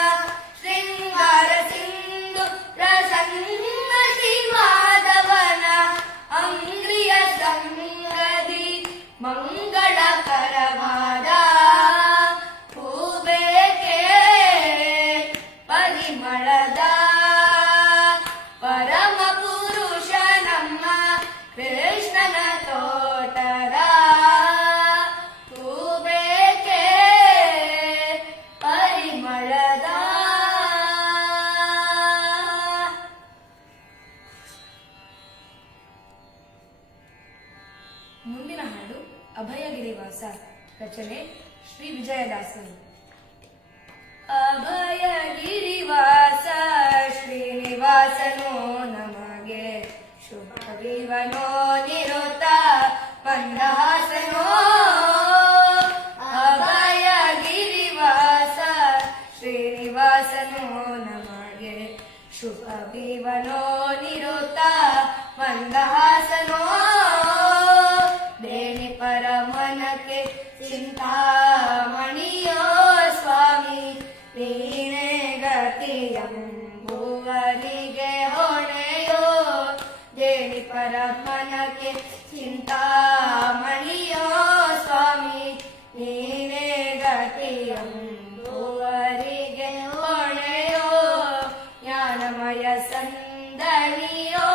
ಶೃಂಗಾರ ಸಿಂಧು ಪ್ರಸನ್ನ ಶ್ರೀ ಮಾಧವನ ಅಂಗ್ರಿಯ ಸಂಗದಿ ಮಂಗಳಕರವಾದ ಹೂಬೇಕೆ ಪರಿಮಳದ ಪರಮ ಪುರುಷ ನಮ್ಮ ಕೃಷ್ಣನ ತೋಟದ ಹೂಬೇಕೆ ಪರಿಮಳದ ಮುಂದಿನ ಹಾಡು ಅಭಯಗಿರಿವಾಸ ರಚನೆ ಶ್ರೀ ವಿಜಯದಾಸರು. ಅಭಯಗಿರಿವಾಸ ಶ್ರೀನಿವಾಸನೋ ನಮಗೆ ಶುಭವಿವನೋ ನಿರುತ ಮಂದಹಾಸನೋ ಅಭಯಗಿರಿವಾಸ ಶ್ರೀನಿವಾಸನೋ ನಮಗೆ ಶುಭವಿವನೋ ನಿರುತ ಮಂದಹಾಸನೋ ದೇಣಿ ಪರಮನಕ್ಕೆ ಚಿಂತಾಮಣಿಯೋ ಸ್ವಾಮಿ ನೀನೇ ಗತಿಯಂಬುವರಿಗೆ ಹೊಣೆಯೋ ದೇಣಿ ಪರಮನಕ್ಕೆ ಚಿಂತಾಮಣಿಯೋ ಸ್ವಾಮಿ ನೀನೇ ಗತಿಯಂಬುವರಿಗೆ ಹೊಣೆಯೋ ಜ್ಞಾನಮಯ ಸಂದಣಿಯೋ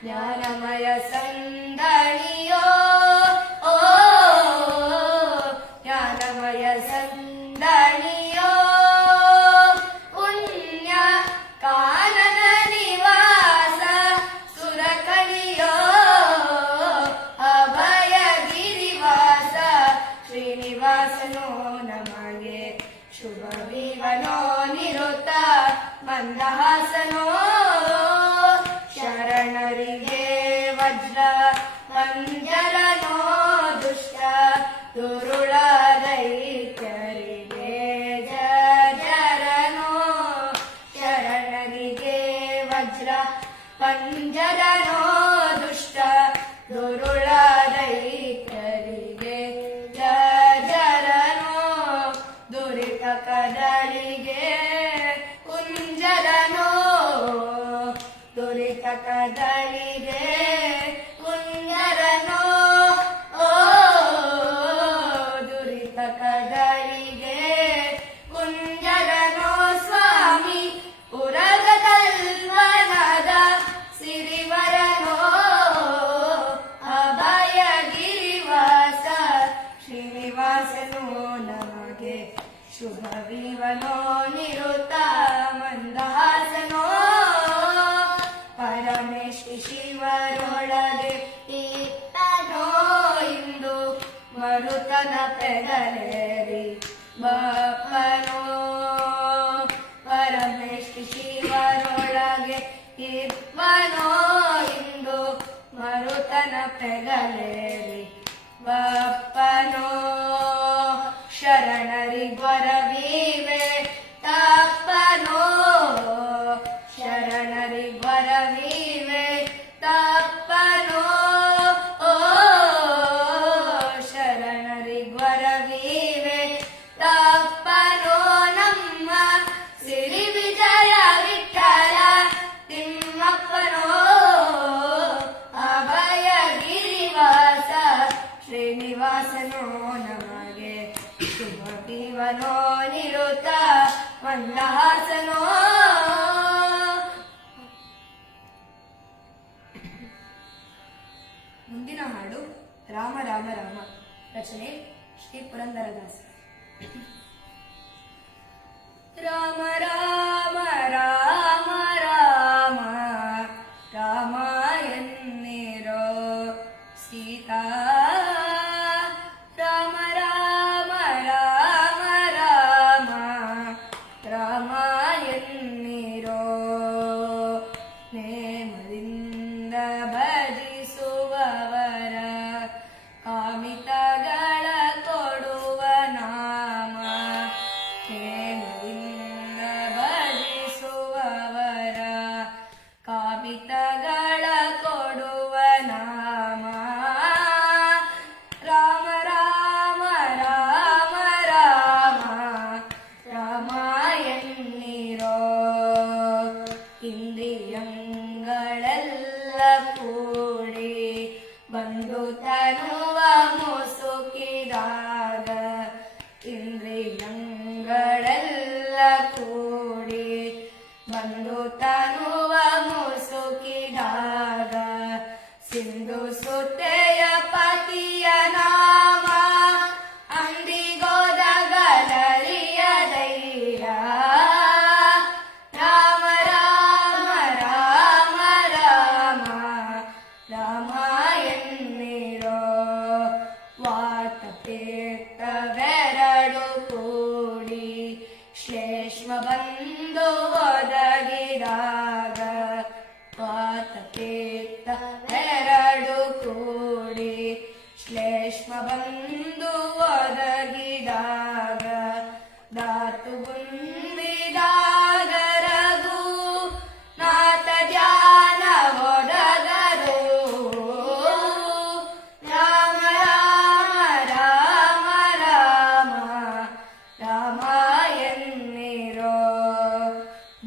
ಜ್ಞಾನಮಯ ಸಂದಣಿಯೋ ಓ ಜ್ಞಾನಮಯ ಸಂದಣಿಯೋ ಪುಣ್ಯ ಕಾನನ ನಿವಾಸ ಸುರಕಣಿಯೋ ಅಭಯಗಿರಿವಾಸ ಶ್ರೀನಿವಾಸನೋ ನಮಗೆ ಶುಭವಿವನೋ ನಿರುತ ಮಂದಹಾಸನೋ ಶರಣರಿಗೆ ವಜ್ರ ಮಂಜರನೋ ದುಷ್ಟ ದುರುಳ ದೈತ್ಯರಿಗೆ ಜರನೋ ಶರಣರಿಗೆ ವಜ್ರ ಪಂಜರನೋ ದುಷ್ಟ ದುರುಳ ದೈತ್ಯರಿಗೆ ಜರನೋ ದುರಿತ ಕದಳಿಗೆ ಕುಂಜರನೋ ದುರಿತ ಕದಳಿಗೆ ಕುಂಜರನೋ ಓ ದುರಿತ ಕದಳಿಗೆ ಕುಂಜರನೋ ಸ್ವಾಮಿ ಉರಗ ಕಲ್ವನದ ಕಟ್ಟೆಗಲೇರಿ ಬಪ್ಪನೋ ಶರಣರಿಗೊರವೀವೆ ತಪ್ಪನೋ ಶರಣರಿಗೊರವೀವೆ ತಪ್ಪನೋ ಶರಣರಿಗೊರವೀವೆ ತಪ್ಪನೋ ನಮ್ಮ ಸಿರಿ ವಿಜಯ ವಿಠಲ ತಿಮ್ಮಪ್ಪನೋ ಅಭಯ ಗಿರಿವಾಸ ಶ್ರೀನಿವಾಸನೋ ನಮಗೆ ಶುಭ ಜೀವನೋ ನಿರುತ ಮಂದಹಾಸನೋ. ಮುಂದಿನ ಹಾಡು ರಾಮ ರಾಮ ರಾಮ. ರಚನೆ ಶ್ರೀ ಪುರಂದರದಾಸ. ರಾಮ ರಾಮ ರಾಮ ರಾಮ ರಾಮ ಎನ್ನಿರೋ ಸೀತಾ ರಾಮ ರಾಮ ರಾಮ ರಾಮ ರಾಮ ಎನ್ನಿರೋ ನೇಮದಿಂದ ಭಜಿಸುವವರ ಕಾಮಿತಗಳ ಕೊಡುವ ನಾಮ ನೇಮದಿಂದ ಭಜಿಸುವವರ ಕಾಮಿತಗಳ ಕೊಡುವ ನಾಮ ರಾಮ ರಾಮ ರಾಮ ರಾಮ ರಾಮ ಎನ್ನಿರೋ ಇಂದ್ರಿಯಗಳೆಲ್ಲ ಕೂಡಿ ಬಂದು ತನುವ ಮುಸುಕಿದಾಗ ಇಂದ್ರಿಯಗಳೆಲ್ಲ ಕೂಡಿ ಬಂದು ತನುವ ಮುಸುಕಿದಾಗ ಸಿಂಧು ಸುತೆಯ ಪತಿಯ ನಾಮ ಅಂದಿಗೋದಗಲರಿಯದಯ್ಯ ರಾಮ ರಾಮ ರಾಮ ರಾಮ ರಾಮ ಎನ್ನಿರೋ ವಾತಪೇತವೆರಡು ಕೂಡಿ ಶ್ಲೇಷ್ಮ ಬಂದು ಒದಗಿದಾಗ ವಾತಪೇತವೆರಡು ಕೂಡಿ ಶ್ಲೇಷ್ಮ ಬಂದು ಒದಗಿದಾಗ ಧಾತು ಗುಂಬಿದಾಗ ರಘು ನಾಥ ಧ್ಯಾನ ಒದಗರು ರಾಮ ರಾಮ ರಾಮ ರಾಮ ರಾಮ ಎನ್ನಿರೋ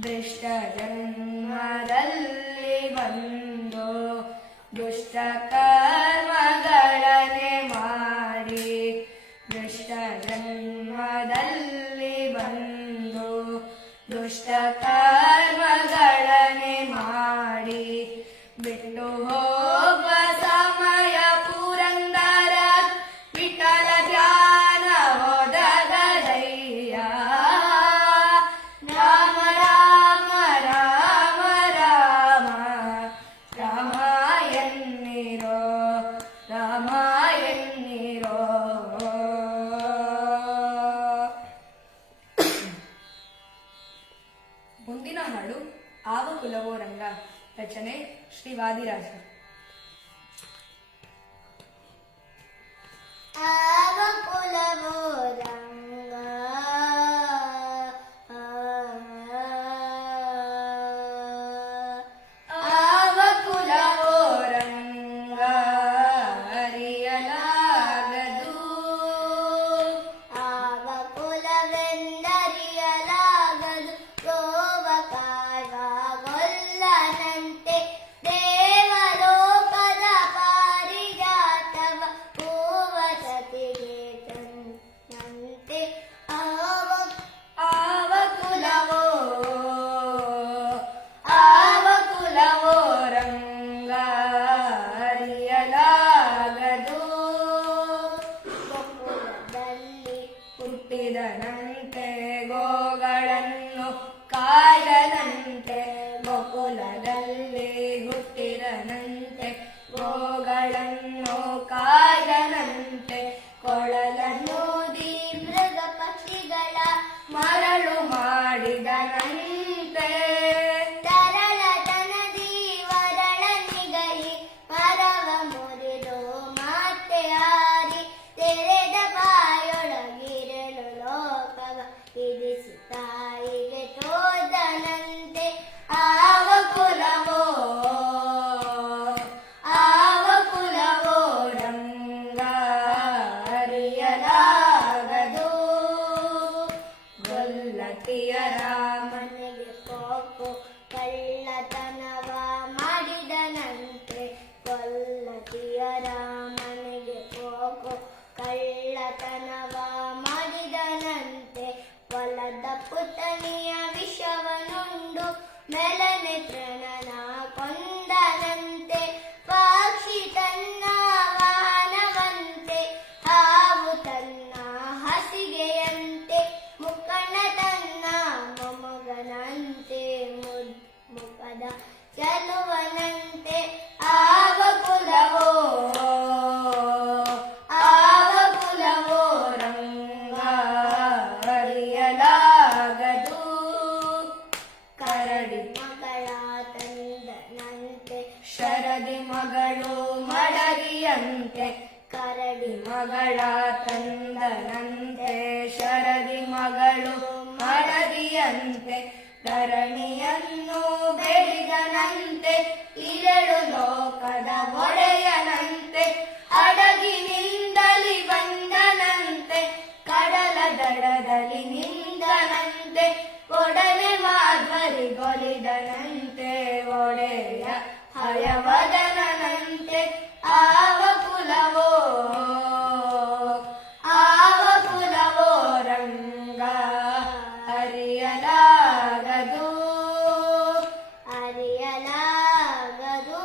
ದೃಷ್ಟ ಜನ್ಮದಲ್ಲಿ ಬಂದು ದುಷ್ಟ ಕರ್ಮಗಳನೆ ಮಾಡಿ ದುಷ್ಟ ಜನ್ಮದಲ್ಲಿ ಬಂದು ದುಷ್ಟ ಕರ್ಮಗಳನೆ ಮಾಡಿ ಬಿಟ್ಟು ಹೋಗುವ ಸಮಯ ಪುರಂದರ ವಿಠಲ ಧ್ಯಾನ ಒದಗದಯ್ಯ ರಾಮ ರಾಮ ರಾಮ ರಾಮ ರಾಮ ಎನ್ನಿರೋ ರಾಮ ಎನ್ನಿರೋ. ಮುಂದಿನ ಹಾಡು ಆವ ಕುಲವೋ ರಂಗ. ರಚನೆ ಶ್ರೀ ವಾದಿರಾಜ. ಆವ ಕುಲವೋ ರಂಗ ಆವ ಕುಲವೋ ರಂಗ ಅರಿಯಲಾಗದು ಆವ ಕುಲವೆಂದರಿಯಲಾಗದು ರೋವ ಕಾಯ್ವಾಗೊಲ್ಲನಂತೆ ದೇವಲೋಕದ ಪಾರಿಜಾತವ ಹೂವ ಸತಿಗೆ ತಂದಂತೆ ಆವ ಆವ ಕುಲವೋ ರಂಗ ಅರಿಯಲಾಗದು ಗೋಕುಲದಲ್ಲಿ ಹುಟ್ಟಿದನಂತೆ ಗೋಗಳನ್ನು ಕಾಯ್ದನಂತೆ ಗೋಕುಲದಲ್ಲಿ ಹುಟ್ಟಿದನಂತೆ ಗೋಗಳನ್ನು ಕಾಯ್ದನಂತೆ ಕೊಳಲನ್ನೂದಿ ಮೃಗ ಪಕ್ಷಿಗಳ ಮರಳು ಮಾಡಿದನಂತೆ ತರಳ ದನದಿ ವರಳ ನಿಗಯಿ ಮರವ ಮುರಿದು ತೃಣನ ಕೊಂಡನಂತೆ ಪಕ್ಷಿ ತನ್ನ ವಾಹನವಂತೆ ಹಾವು ತನ್ನ ಹಸಿಗೆಯಂತೆ ಮುಖಂಡ ತನ್ನ ಮೊಮ್ಮಗನಂತೆ ಮುಖದ ಚಲುವನಂತೆ ಆವ ಕುಲವೋ ರಂಗ ಅರಿಯಲಾಗದು ಕರಡಿ ಮಗಳ ತಂದನಂತೆ ಶರದಿ ಮಗಳು ಮಡದಿಯಂತೆ ಕರಡಿ ಮಗಳ ತಂದನಂತೆ ಶರದಿ ಮಗಳು ಮಡದಿಯಂತೆ ಧರಣಿಯನ್ನು ಬೆಳೆದನಂತೆ ಇರಳು ಲೋಕದ ಒಡೆಯನಂತೆ ಹಡಗಿನಿಂದಲಿ ಬಂದನಂತೆ ಕಡಲ ದಡದಲ್ಲಿ ನಿಂದನಂತೆ ಒಡನೆ ಮಾಧ್ವರಿಗೊಲಿದನಂತೆ ಒಡೆಯ ಹಯವದನಂತೆ ಆವ ಕುಲವೋ ರಂಗ ಅರಿಯಲಾಗದು ಅರಿಯಲಾಗದು.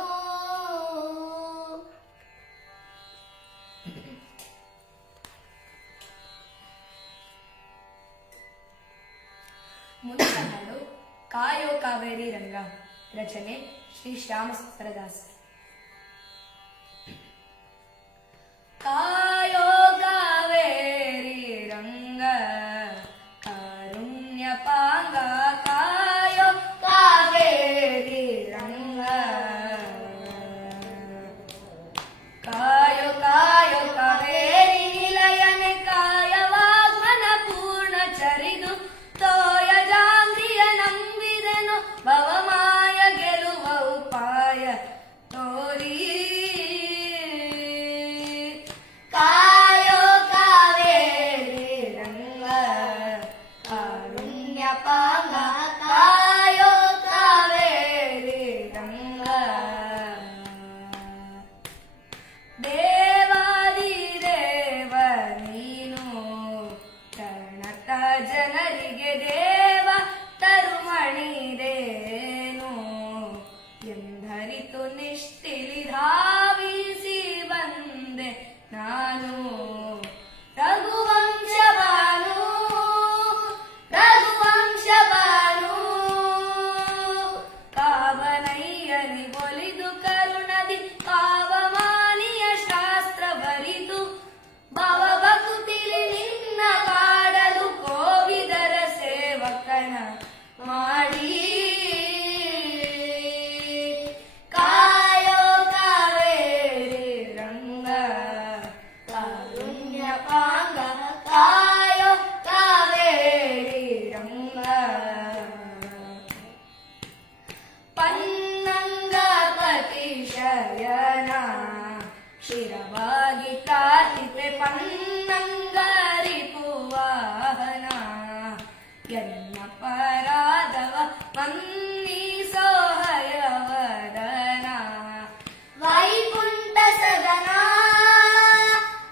ಮುಂದಿನ ಹಾಡು ಕಾಯೋ ಕಾವೇರಿ ರಂಗ. ರಚನೆ ಶ್ರೀ ಶ್ಯಾಮಸುಂದರದಾಸ್. ಕಾಯೋ ಕಾವೇರಿ ರಂಗ ಕಾರುಣ್ಯ ಪಾಂಗ ಕಾಯೋ ಕಾವೇರಿ ರಂಗ ಕಾಯೋ ಕಾಯೋ ಕಾವೇರಿ ನಿಲಯನೆ ಕಾಯವಾಗ್ಮನ ಪೂರ್ಣ ಚರಿದು ತೋಯ ಜಾಂಗ್ರಿಯ ನಂಬಿದೆನು ಭವಮಾಯ ಗೆಲುವ ಉಪಾಯ ತೋರಿ ಕಾಯೋ ಕಾವೇರಿ ರಂಗ ಕಾರುಣ್ಯ ಪಾಂಗ ಕಾಯೋ ಕಾವೇರಿ ರಂಗ ದೇವಾದಿ ದೇವ ನೀನು ಕರ್ಣಕ ಜನರಿಗೆ ದೇವ ತರುಮಣಿದೇನು ಎಂದರಿತು ನಿಷ್ಠಿಲಿ ಧಾವಿಸಿ ಬಂದೆ ನಾನು ರಘುವಂಶವಾನು ಕಾವನಯ್ಯನಿ ಒಲಿದು ಕರುಣದಿ ಕಾವಮಾನಿಯ ಶಾಸ್ತ್ರ ಬರಿದು ಭವಭಕುತಿಲಿ ನಿನ್ನ ಕಾಡಲು ಕೋವಿದರ ಸೇವಕನ ಮಾಡಿ ಕಾಯೋ ಕಾವೇರಿ ರಂಗ ಕಾರುಣ್ಯ ಪಾಂಗ ಕಾಯೋ ಕಾವೇರಿ ರಂಗ ಪನ್ನಂಗ ಪತಿಶಯನ ಶಿರವಾಗಿ ಕಾತಿಪೆ ಪನ್ನಂಗ ರಿಪುವಾಹನ ಎನ್ನ ಪರಾಧವ ಮನ್ನಿಸೋ ಹಯವದನ ವೈಕುಂಠ ಸದನ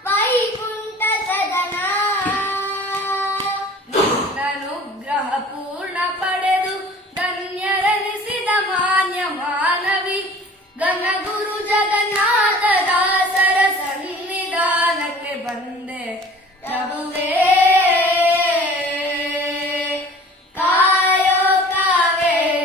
ವೈಕುಂಠ ಸದನ ನಿನ್ನನುಗ್ರಹ ಪೂರ್ಣ ಪಡೆದು ಧನ್ಯರೆನಿಸಿದ ಮಾನ್ಯ ಮಾನವಿ ಘನಗುರು ಜಗನ್ನಾಥ ದಾಸರ ಸನ್ನಿಧಾನಕ್ಕೆ ಬಂದೆ ಪ್ರಭುವೇ ಕಾಯೋ ಕಾವೇರಿ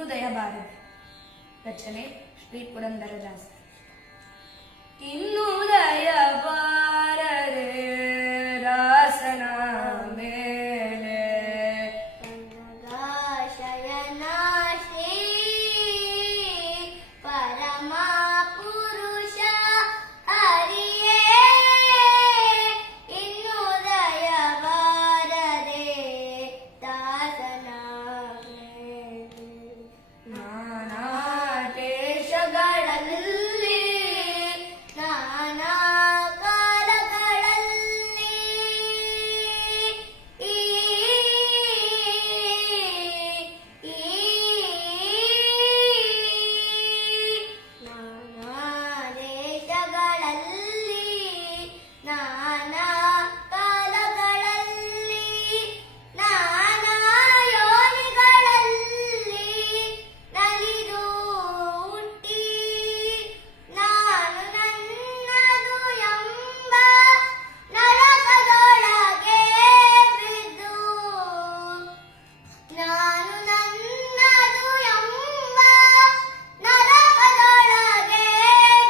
ಇನ್ನುದಯ ಬಾರದೆ. ರಚನೆ ಶ್ರೀ ಪುರಂದರದಾಸ. ಇನ್ನುದಯ ಬಾರದೆ ರಾಸನ ಮೇಲೆ ಶಯನ ಶ್ರೀ ಪರಮ ಪುರುಷ ಹರಿಯೇ ಇನ್ನುದಯ ಬಾರದೆ ದಾಸನ ನಾನಾ ದೇಶಗಳಲ್ಲಿ ನಾನಾ ಕಾಲಗಳಲ್ಲಿ ಈ ನಾನಾ ದೇಶಗಳಲ್ಲಿ ನಾನಾ ಕಾಲಗಳಲ್ಲಿ ನಾನಾ ಯೋನಿಗಳಲ್ಲಿ ನಲಿದು ಹುಟ್ಟಿ ನಾನು ನನ್ನದು ಎಂಬ ನರಕದೊಳಗೆ ಬಿದ್ದು ನಾನು ನನ್ನದು ಎಂಬ ನರಕದೊಳಗೆ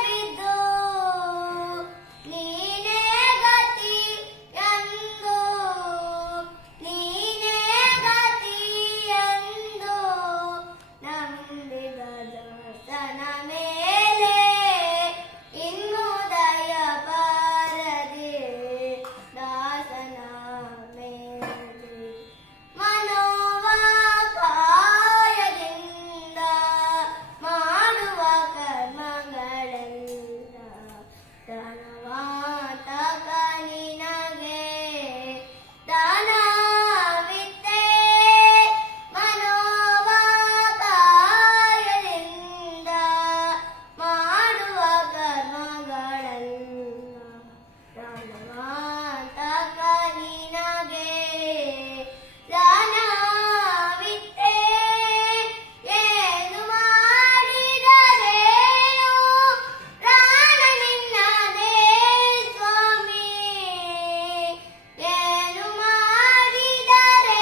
ಬಿದ್ದು ನೀನೇ ಗತಿ ಎಂದು ನೀನೇ ಗತಿ ಎಂದು ನಂಬಿದ ದಾಸನ ಮೇಲೆ ಇನ್ನುದಯ ಬಾರದೆ ದಾಸನ ಮೇಲೆ ಮನೋವಾಕಾಯದಿಂದ ಮಾಡುವ ಕರ್ಮಗಳೆಲ್ಲ ದಾನವಾತಕ ನಿನಗೆ ದಾನವಿತ್ತೆ ಮನೋವಾಕಾಯದಿಂದ ಮಾಡುವ ಕರ್ಮಗಳೆಲ್ಲ ದಾನವಾತಕ ನಿನಗೆ ದಾನವಿತ್ತೆ ಏನು ಮಾಡಿದರೇನು ಪ್ರಾಣ ನಿನ್ನದೇ ಸ್ವಾಮಿ ಏನು ಮಾಡಿದರೇನು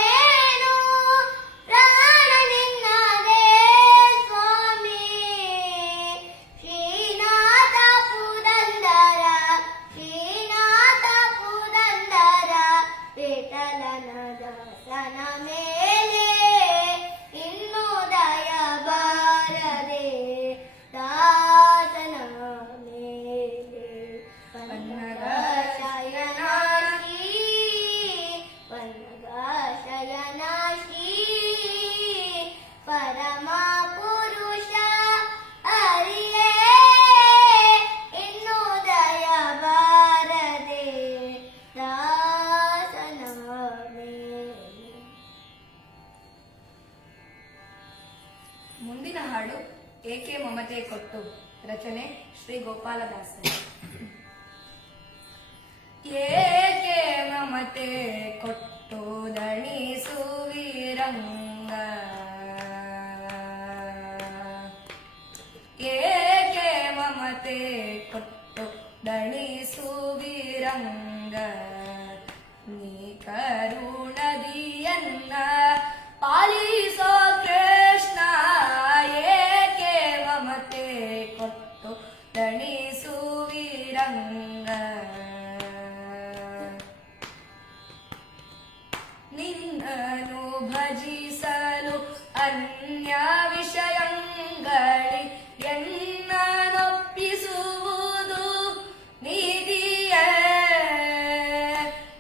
ಪ್ರಾಣ ನಿನ್ನದೇ ಸ್ವಾಮಿ ಶ್ರೀನಾಥ ಪುರಂದರ ಶ್ರೀನಾಥ ಪುರಂದರ ವಿಠಲನ ದಾಸನ ಮೇಲೆ ಇನ್ನುದಯ ಬಾರದೆ ದಾಸನ ಮೇಲೆ ಪನ್ನಗ ಶಯನ ಶ್ರೀ ಪನ್ನಗ ಶಯನ ಶ್ರೀ ಪರಮ ಪುರುಷ ಹರಿಯೇ ಇನ್ನುದಯ ಬಾರದೆ ದಾಸನ ಮೇಲೆ. ಮುಂದಿನ ಹಾಡು ಏಕೆ ಮಮತೆ ಕೊಟ್ಟು. ರಚನೆ ಶ್ರೀ ಗೋಪಾಲದಾಸ. ಏಕೆ ಮಮತೆ ಕೊಟ್ಟು ದಣಿಸುವಿರಂಗ ಏಕೆ ಮಮತೆ ಕೊಟ್ಟು ದಣಿಸುವಿರಂಗ ನೀ ಕರುಣದಿಯನ್ನ ಪಾಲಿಸೋ ಕೃಷ್ಣ ಏಕೆ ಮಮತೆ ಕೊಟ್ಟು ದಣಿಸುವಿರಂಗ ನಿನ್ನನು ಭಜಿಸಲು ಅನ್ಯ ವಿಷಯಂಗಳಿ ಎನ್ನನೊಪ್ಪಿಸುವುದು ನೀತಿಯೇ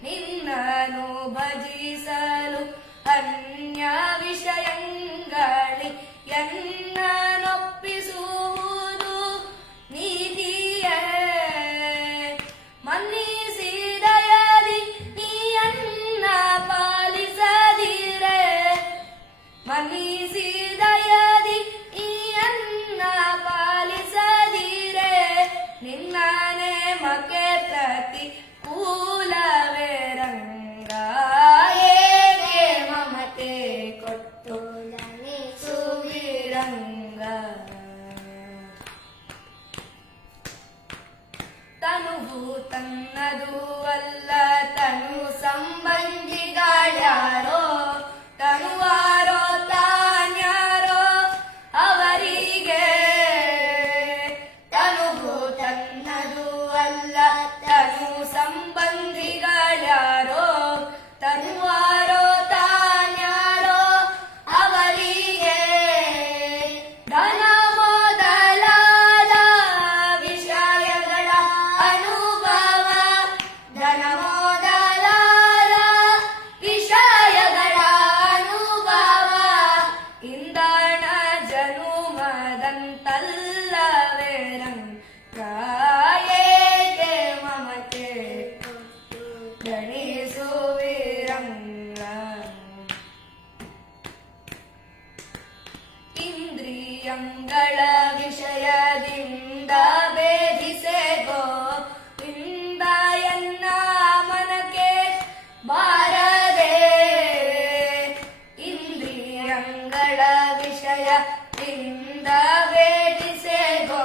ನಿನ್ನನು ಭಜಿಸಲು ಅನ್ಯ ವಿಷಯಂಗಳಿ ಎನ್ನನೊಪ್ಪಿಸುವುದು ನೀತಿಯೇ ಮನ್ನಿಸಿದಯದಿ ನೀಯನ್ನ ಪಾಲಿಸದಿರೆ ಮನ್ನಿಸಿದಯದಿ ನೀಯನ್ನ ಪಾಲಿಸದಿರೆ ನಿನ್ನನೆ ಮಕೆ ಪ್ರತಿ ಕೂಲವೇ ರಂಗ ಏಕೆ ಮಮತೆ ಕೊಟ್ಟು ಸುವಿರಂಗ ತನುವು ತನ್ನದು ಅಲ್ಲ ತನು ಸಂಬಂಧಿಗಳಾರೋ ತನುವಾರೋ ತಾನ್ಯಾರೋ ದಣಿಸುವಿರಂಗ ಇಂದ್ರಿಯಂಗಳ ವಿಷಯದಿಂದ ಭೇದಿಸೆಗೋ ಇಂದ ಎನ್ನ ಮನಕ್ಕೆ ಬಾರದೆ ಇಂದ್ರಿಯಂಗಳ ವಿಷಯದಿಂದ ಭೇದಿಸೆಗೋ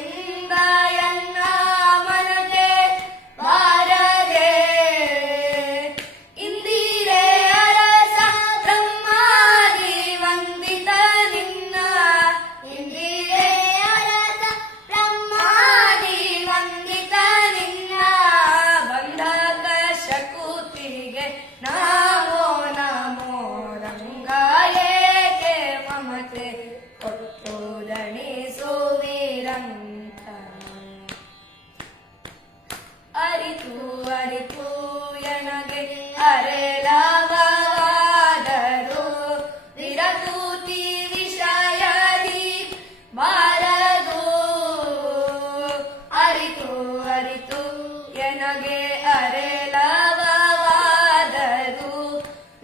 ಇಂದ ಎನ್ನ ಮನಕ್ಕೆ ಬಾರದೆ ಇಂದಿರೆ ಅರಸ ಬ್ರಹ್ಮಾದಿ ವಂದಿತ ನಿನ್ನ ಇಂದಿರೆ ಅರಸ ಬ್ರಹ್ಮಾದಿ ವಂದಿತ ನಿನ್ನ ಬಂಧಕ ಶಕುತಿಗೆ ನಮೋ ನಮೋ ರಂಗ ಏಕೆ ಮಮತೆ ಕೊಟ್ಟು ದಣಿಸುವಿರಂಗ ಅರಿತು ಅರಿತು ಎನಗೆ ಅರೆಲವಾದರು ವಿರತೂತಿ ವಿಷಯದಿ ಬಾರದು ಅರಿತು ಅರಿತು ಎನಗೆ ಅರೆಲವಾದರು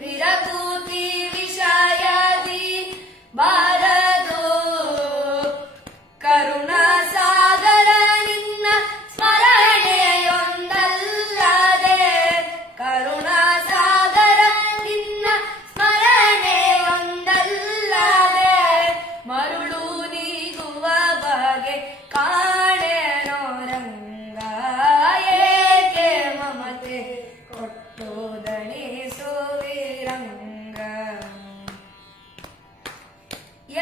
ವಿರತೂತಿ ವಿಷಯದಿ ಬಾರದು ಕರುಣಾ ಸಾಗರ ನಿನ್ನ ಸ್ಮರಣೆಯೊಂದಲ್ಲದೆ ಕರುಣಾ ಸಾಗರ ನಿನ್ನ ಸ್ಮರಣೆಯೊಂದಲ್ಲದೆ ಮರುಳು ನೀಗುವ ಬಗೆ ಕಾಣೆನೋ ರಂಗ ಏಕೆ ಮಮತೆ ಕೊಟ್ಟು ದಣಿಸುವಿರಂಗ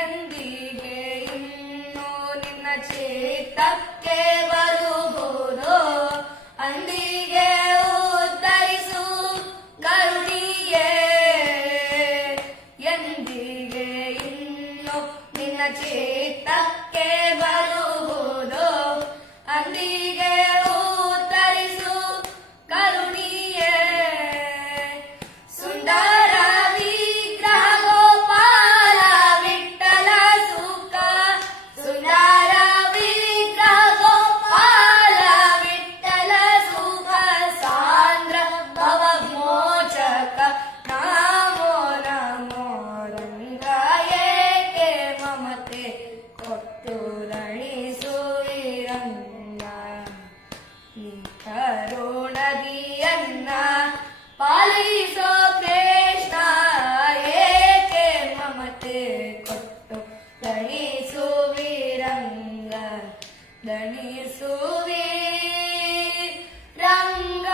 ಎಂದಿಗೆ ಇನ್ನು ನಿನ್ನ ಚಿತ್ತಕ್ಕೆ ಬರುವುದು ಅಂದಿಗೆ ಉದ್ಧರಿಸು ಕರುಣಿಯೇ ಎಂದಿಗೆ ಇನ್ನು ನಿನ್ನ ಚಿತ್ತಕ್ಕೆ ಬರುವುದು ಅಂದಿಗೆ ಉದ್ಧರಿಸು ಕರುಣಿಯೇ ಸುಂದರ ವಿಗ್ರಹ ಗೋಪಾಲ ವಿಠಲ ಸುಖ ಸುಂದರ ವಿಗ್ರಹ ಗೋಪಾಲ ವಿಠಲ ಸುಖ ಸಾಂದ್ರ ಭವ ಮೋಚಕ ನಮೋ ನಮೋ ರಂಗ ಏಕೆ ಮಮತೆ ಕೊಟ್ಟು ದಣಿಸುವಿರಂಗ ನೀ ಕರುಣದಿಯನ್ನ ಪಾಲಿಸೋ ಕೃಷ್ಣ ಏಕೆ ಮಮತೆ ಕೊಟ್ಟು ದಣಿಸುವಿರಂಗ ದಣಿಸುವಿರಂಗ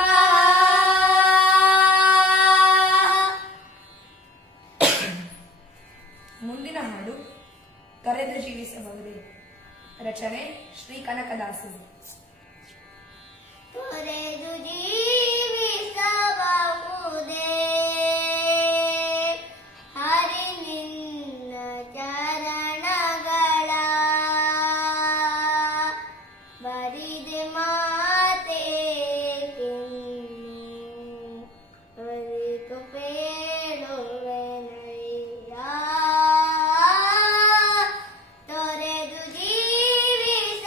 ಮುಂದಿನ ಹಾಡು ತೊರೆದು ಜೀವಿಸಬಹುದೇ ರಚನೆ ಶ್ರೀ ಕನಕದಾಸರು ತೊರೆದು ಜೀವಿಸಬಹುದೇ ಹರಿ ನಿನ್ನ ಚರಣಗಳ ಬರಿದೆ ಮಾತೆ ಅರಿತು ಬೇಡುವೆನಯ್ಯ ತೊರೆದು ಜೀವಿಸಬಹುದೇ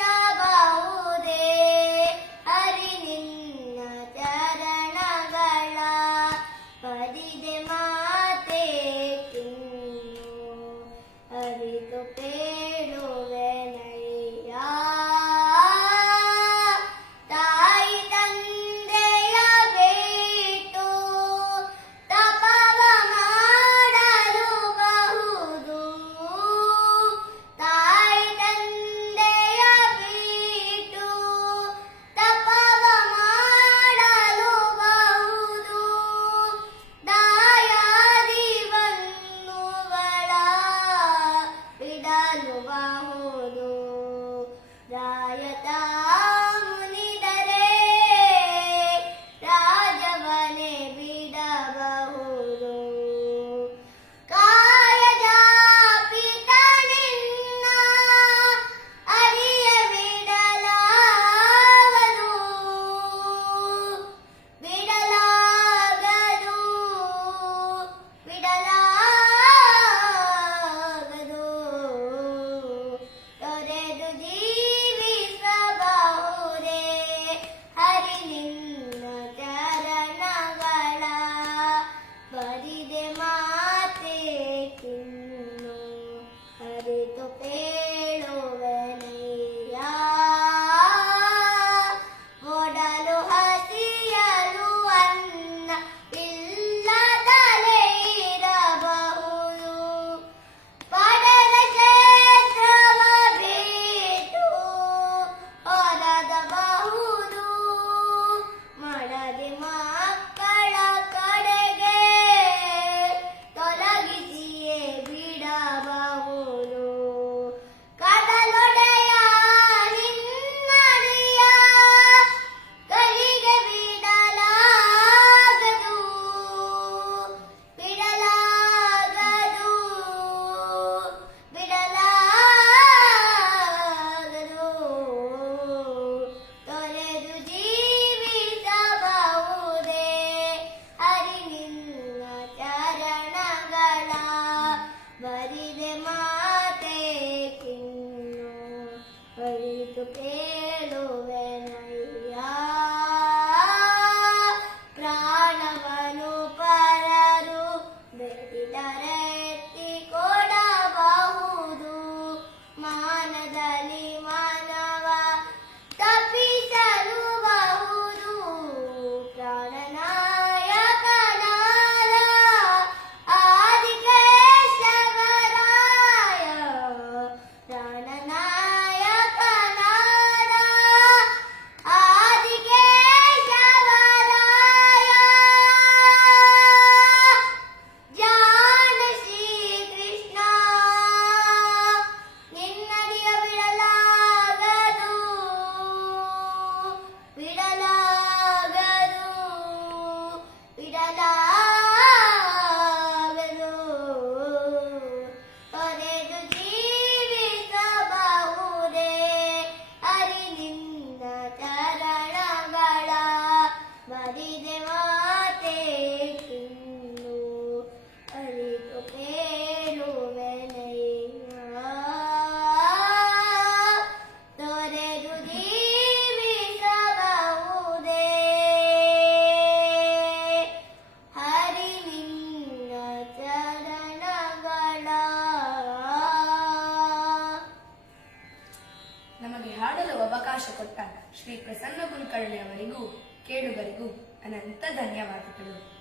ಅವಕಾಶ ಕೊಟ್ಟ ಶ್ರೀ ಪ್ರಸನ್ನ ಕುಲಕರ್ಣಿ ಅವರಿಗೂ ಕೇಳುಗರಿಗೂ ಅನಂತ ಧನ್ಯವಾದಗಳು.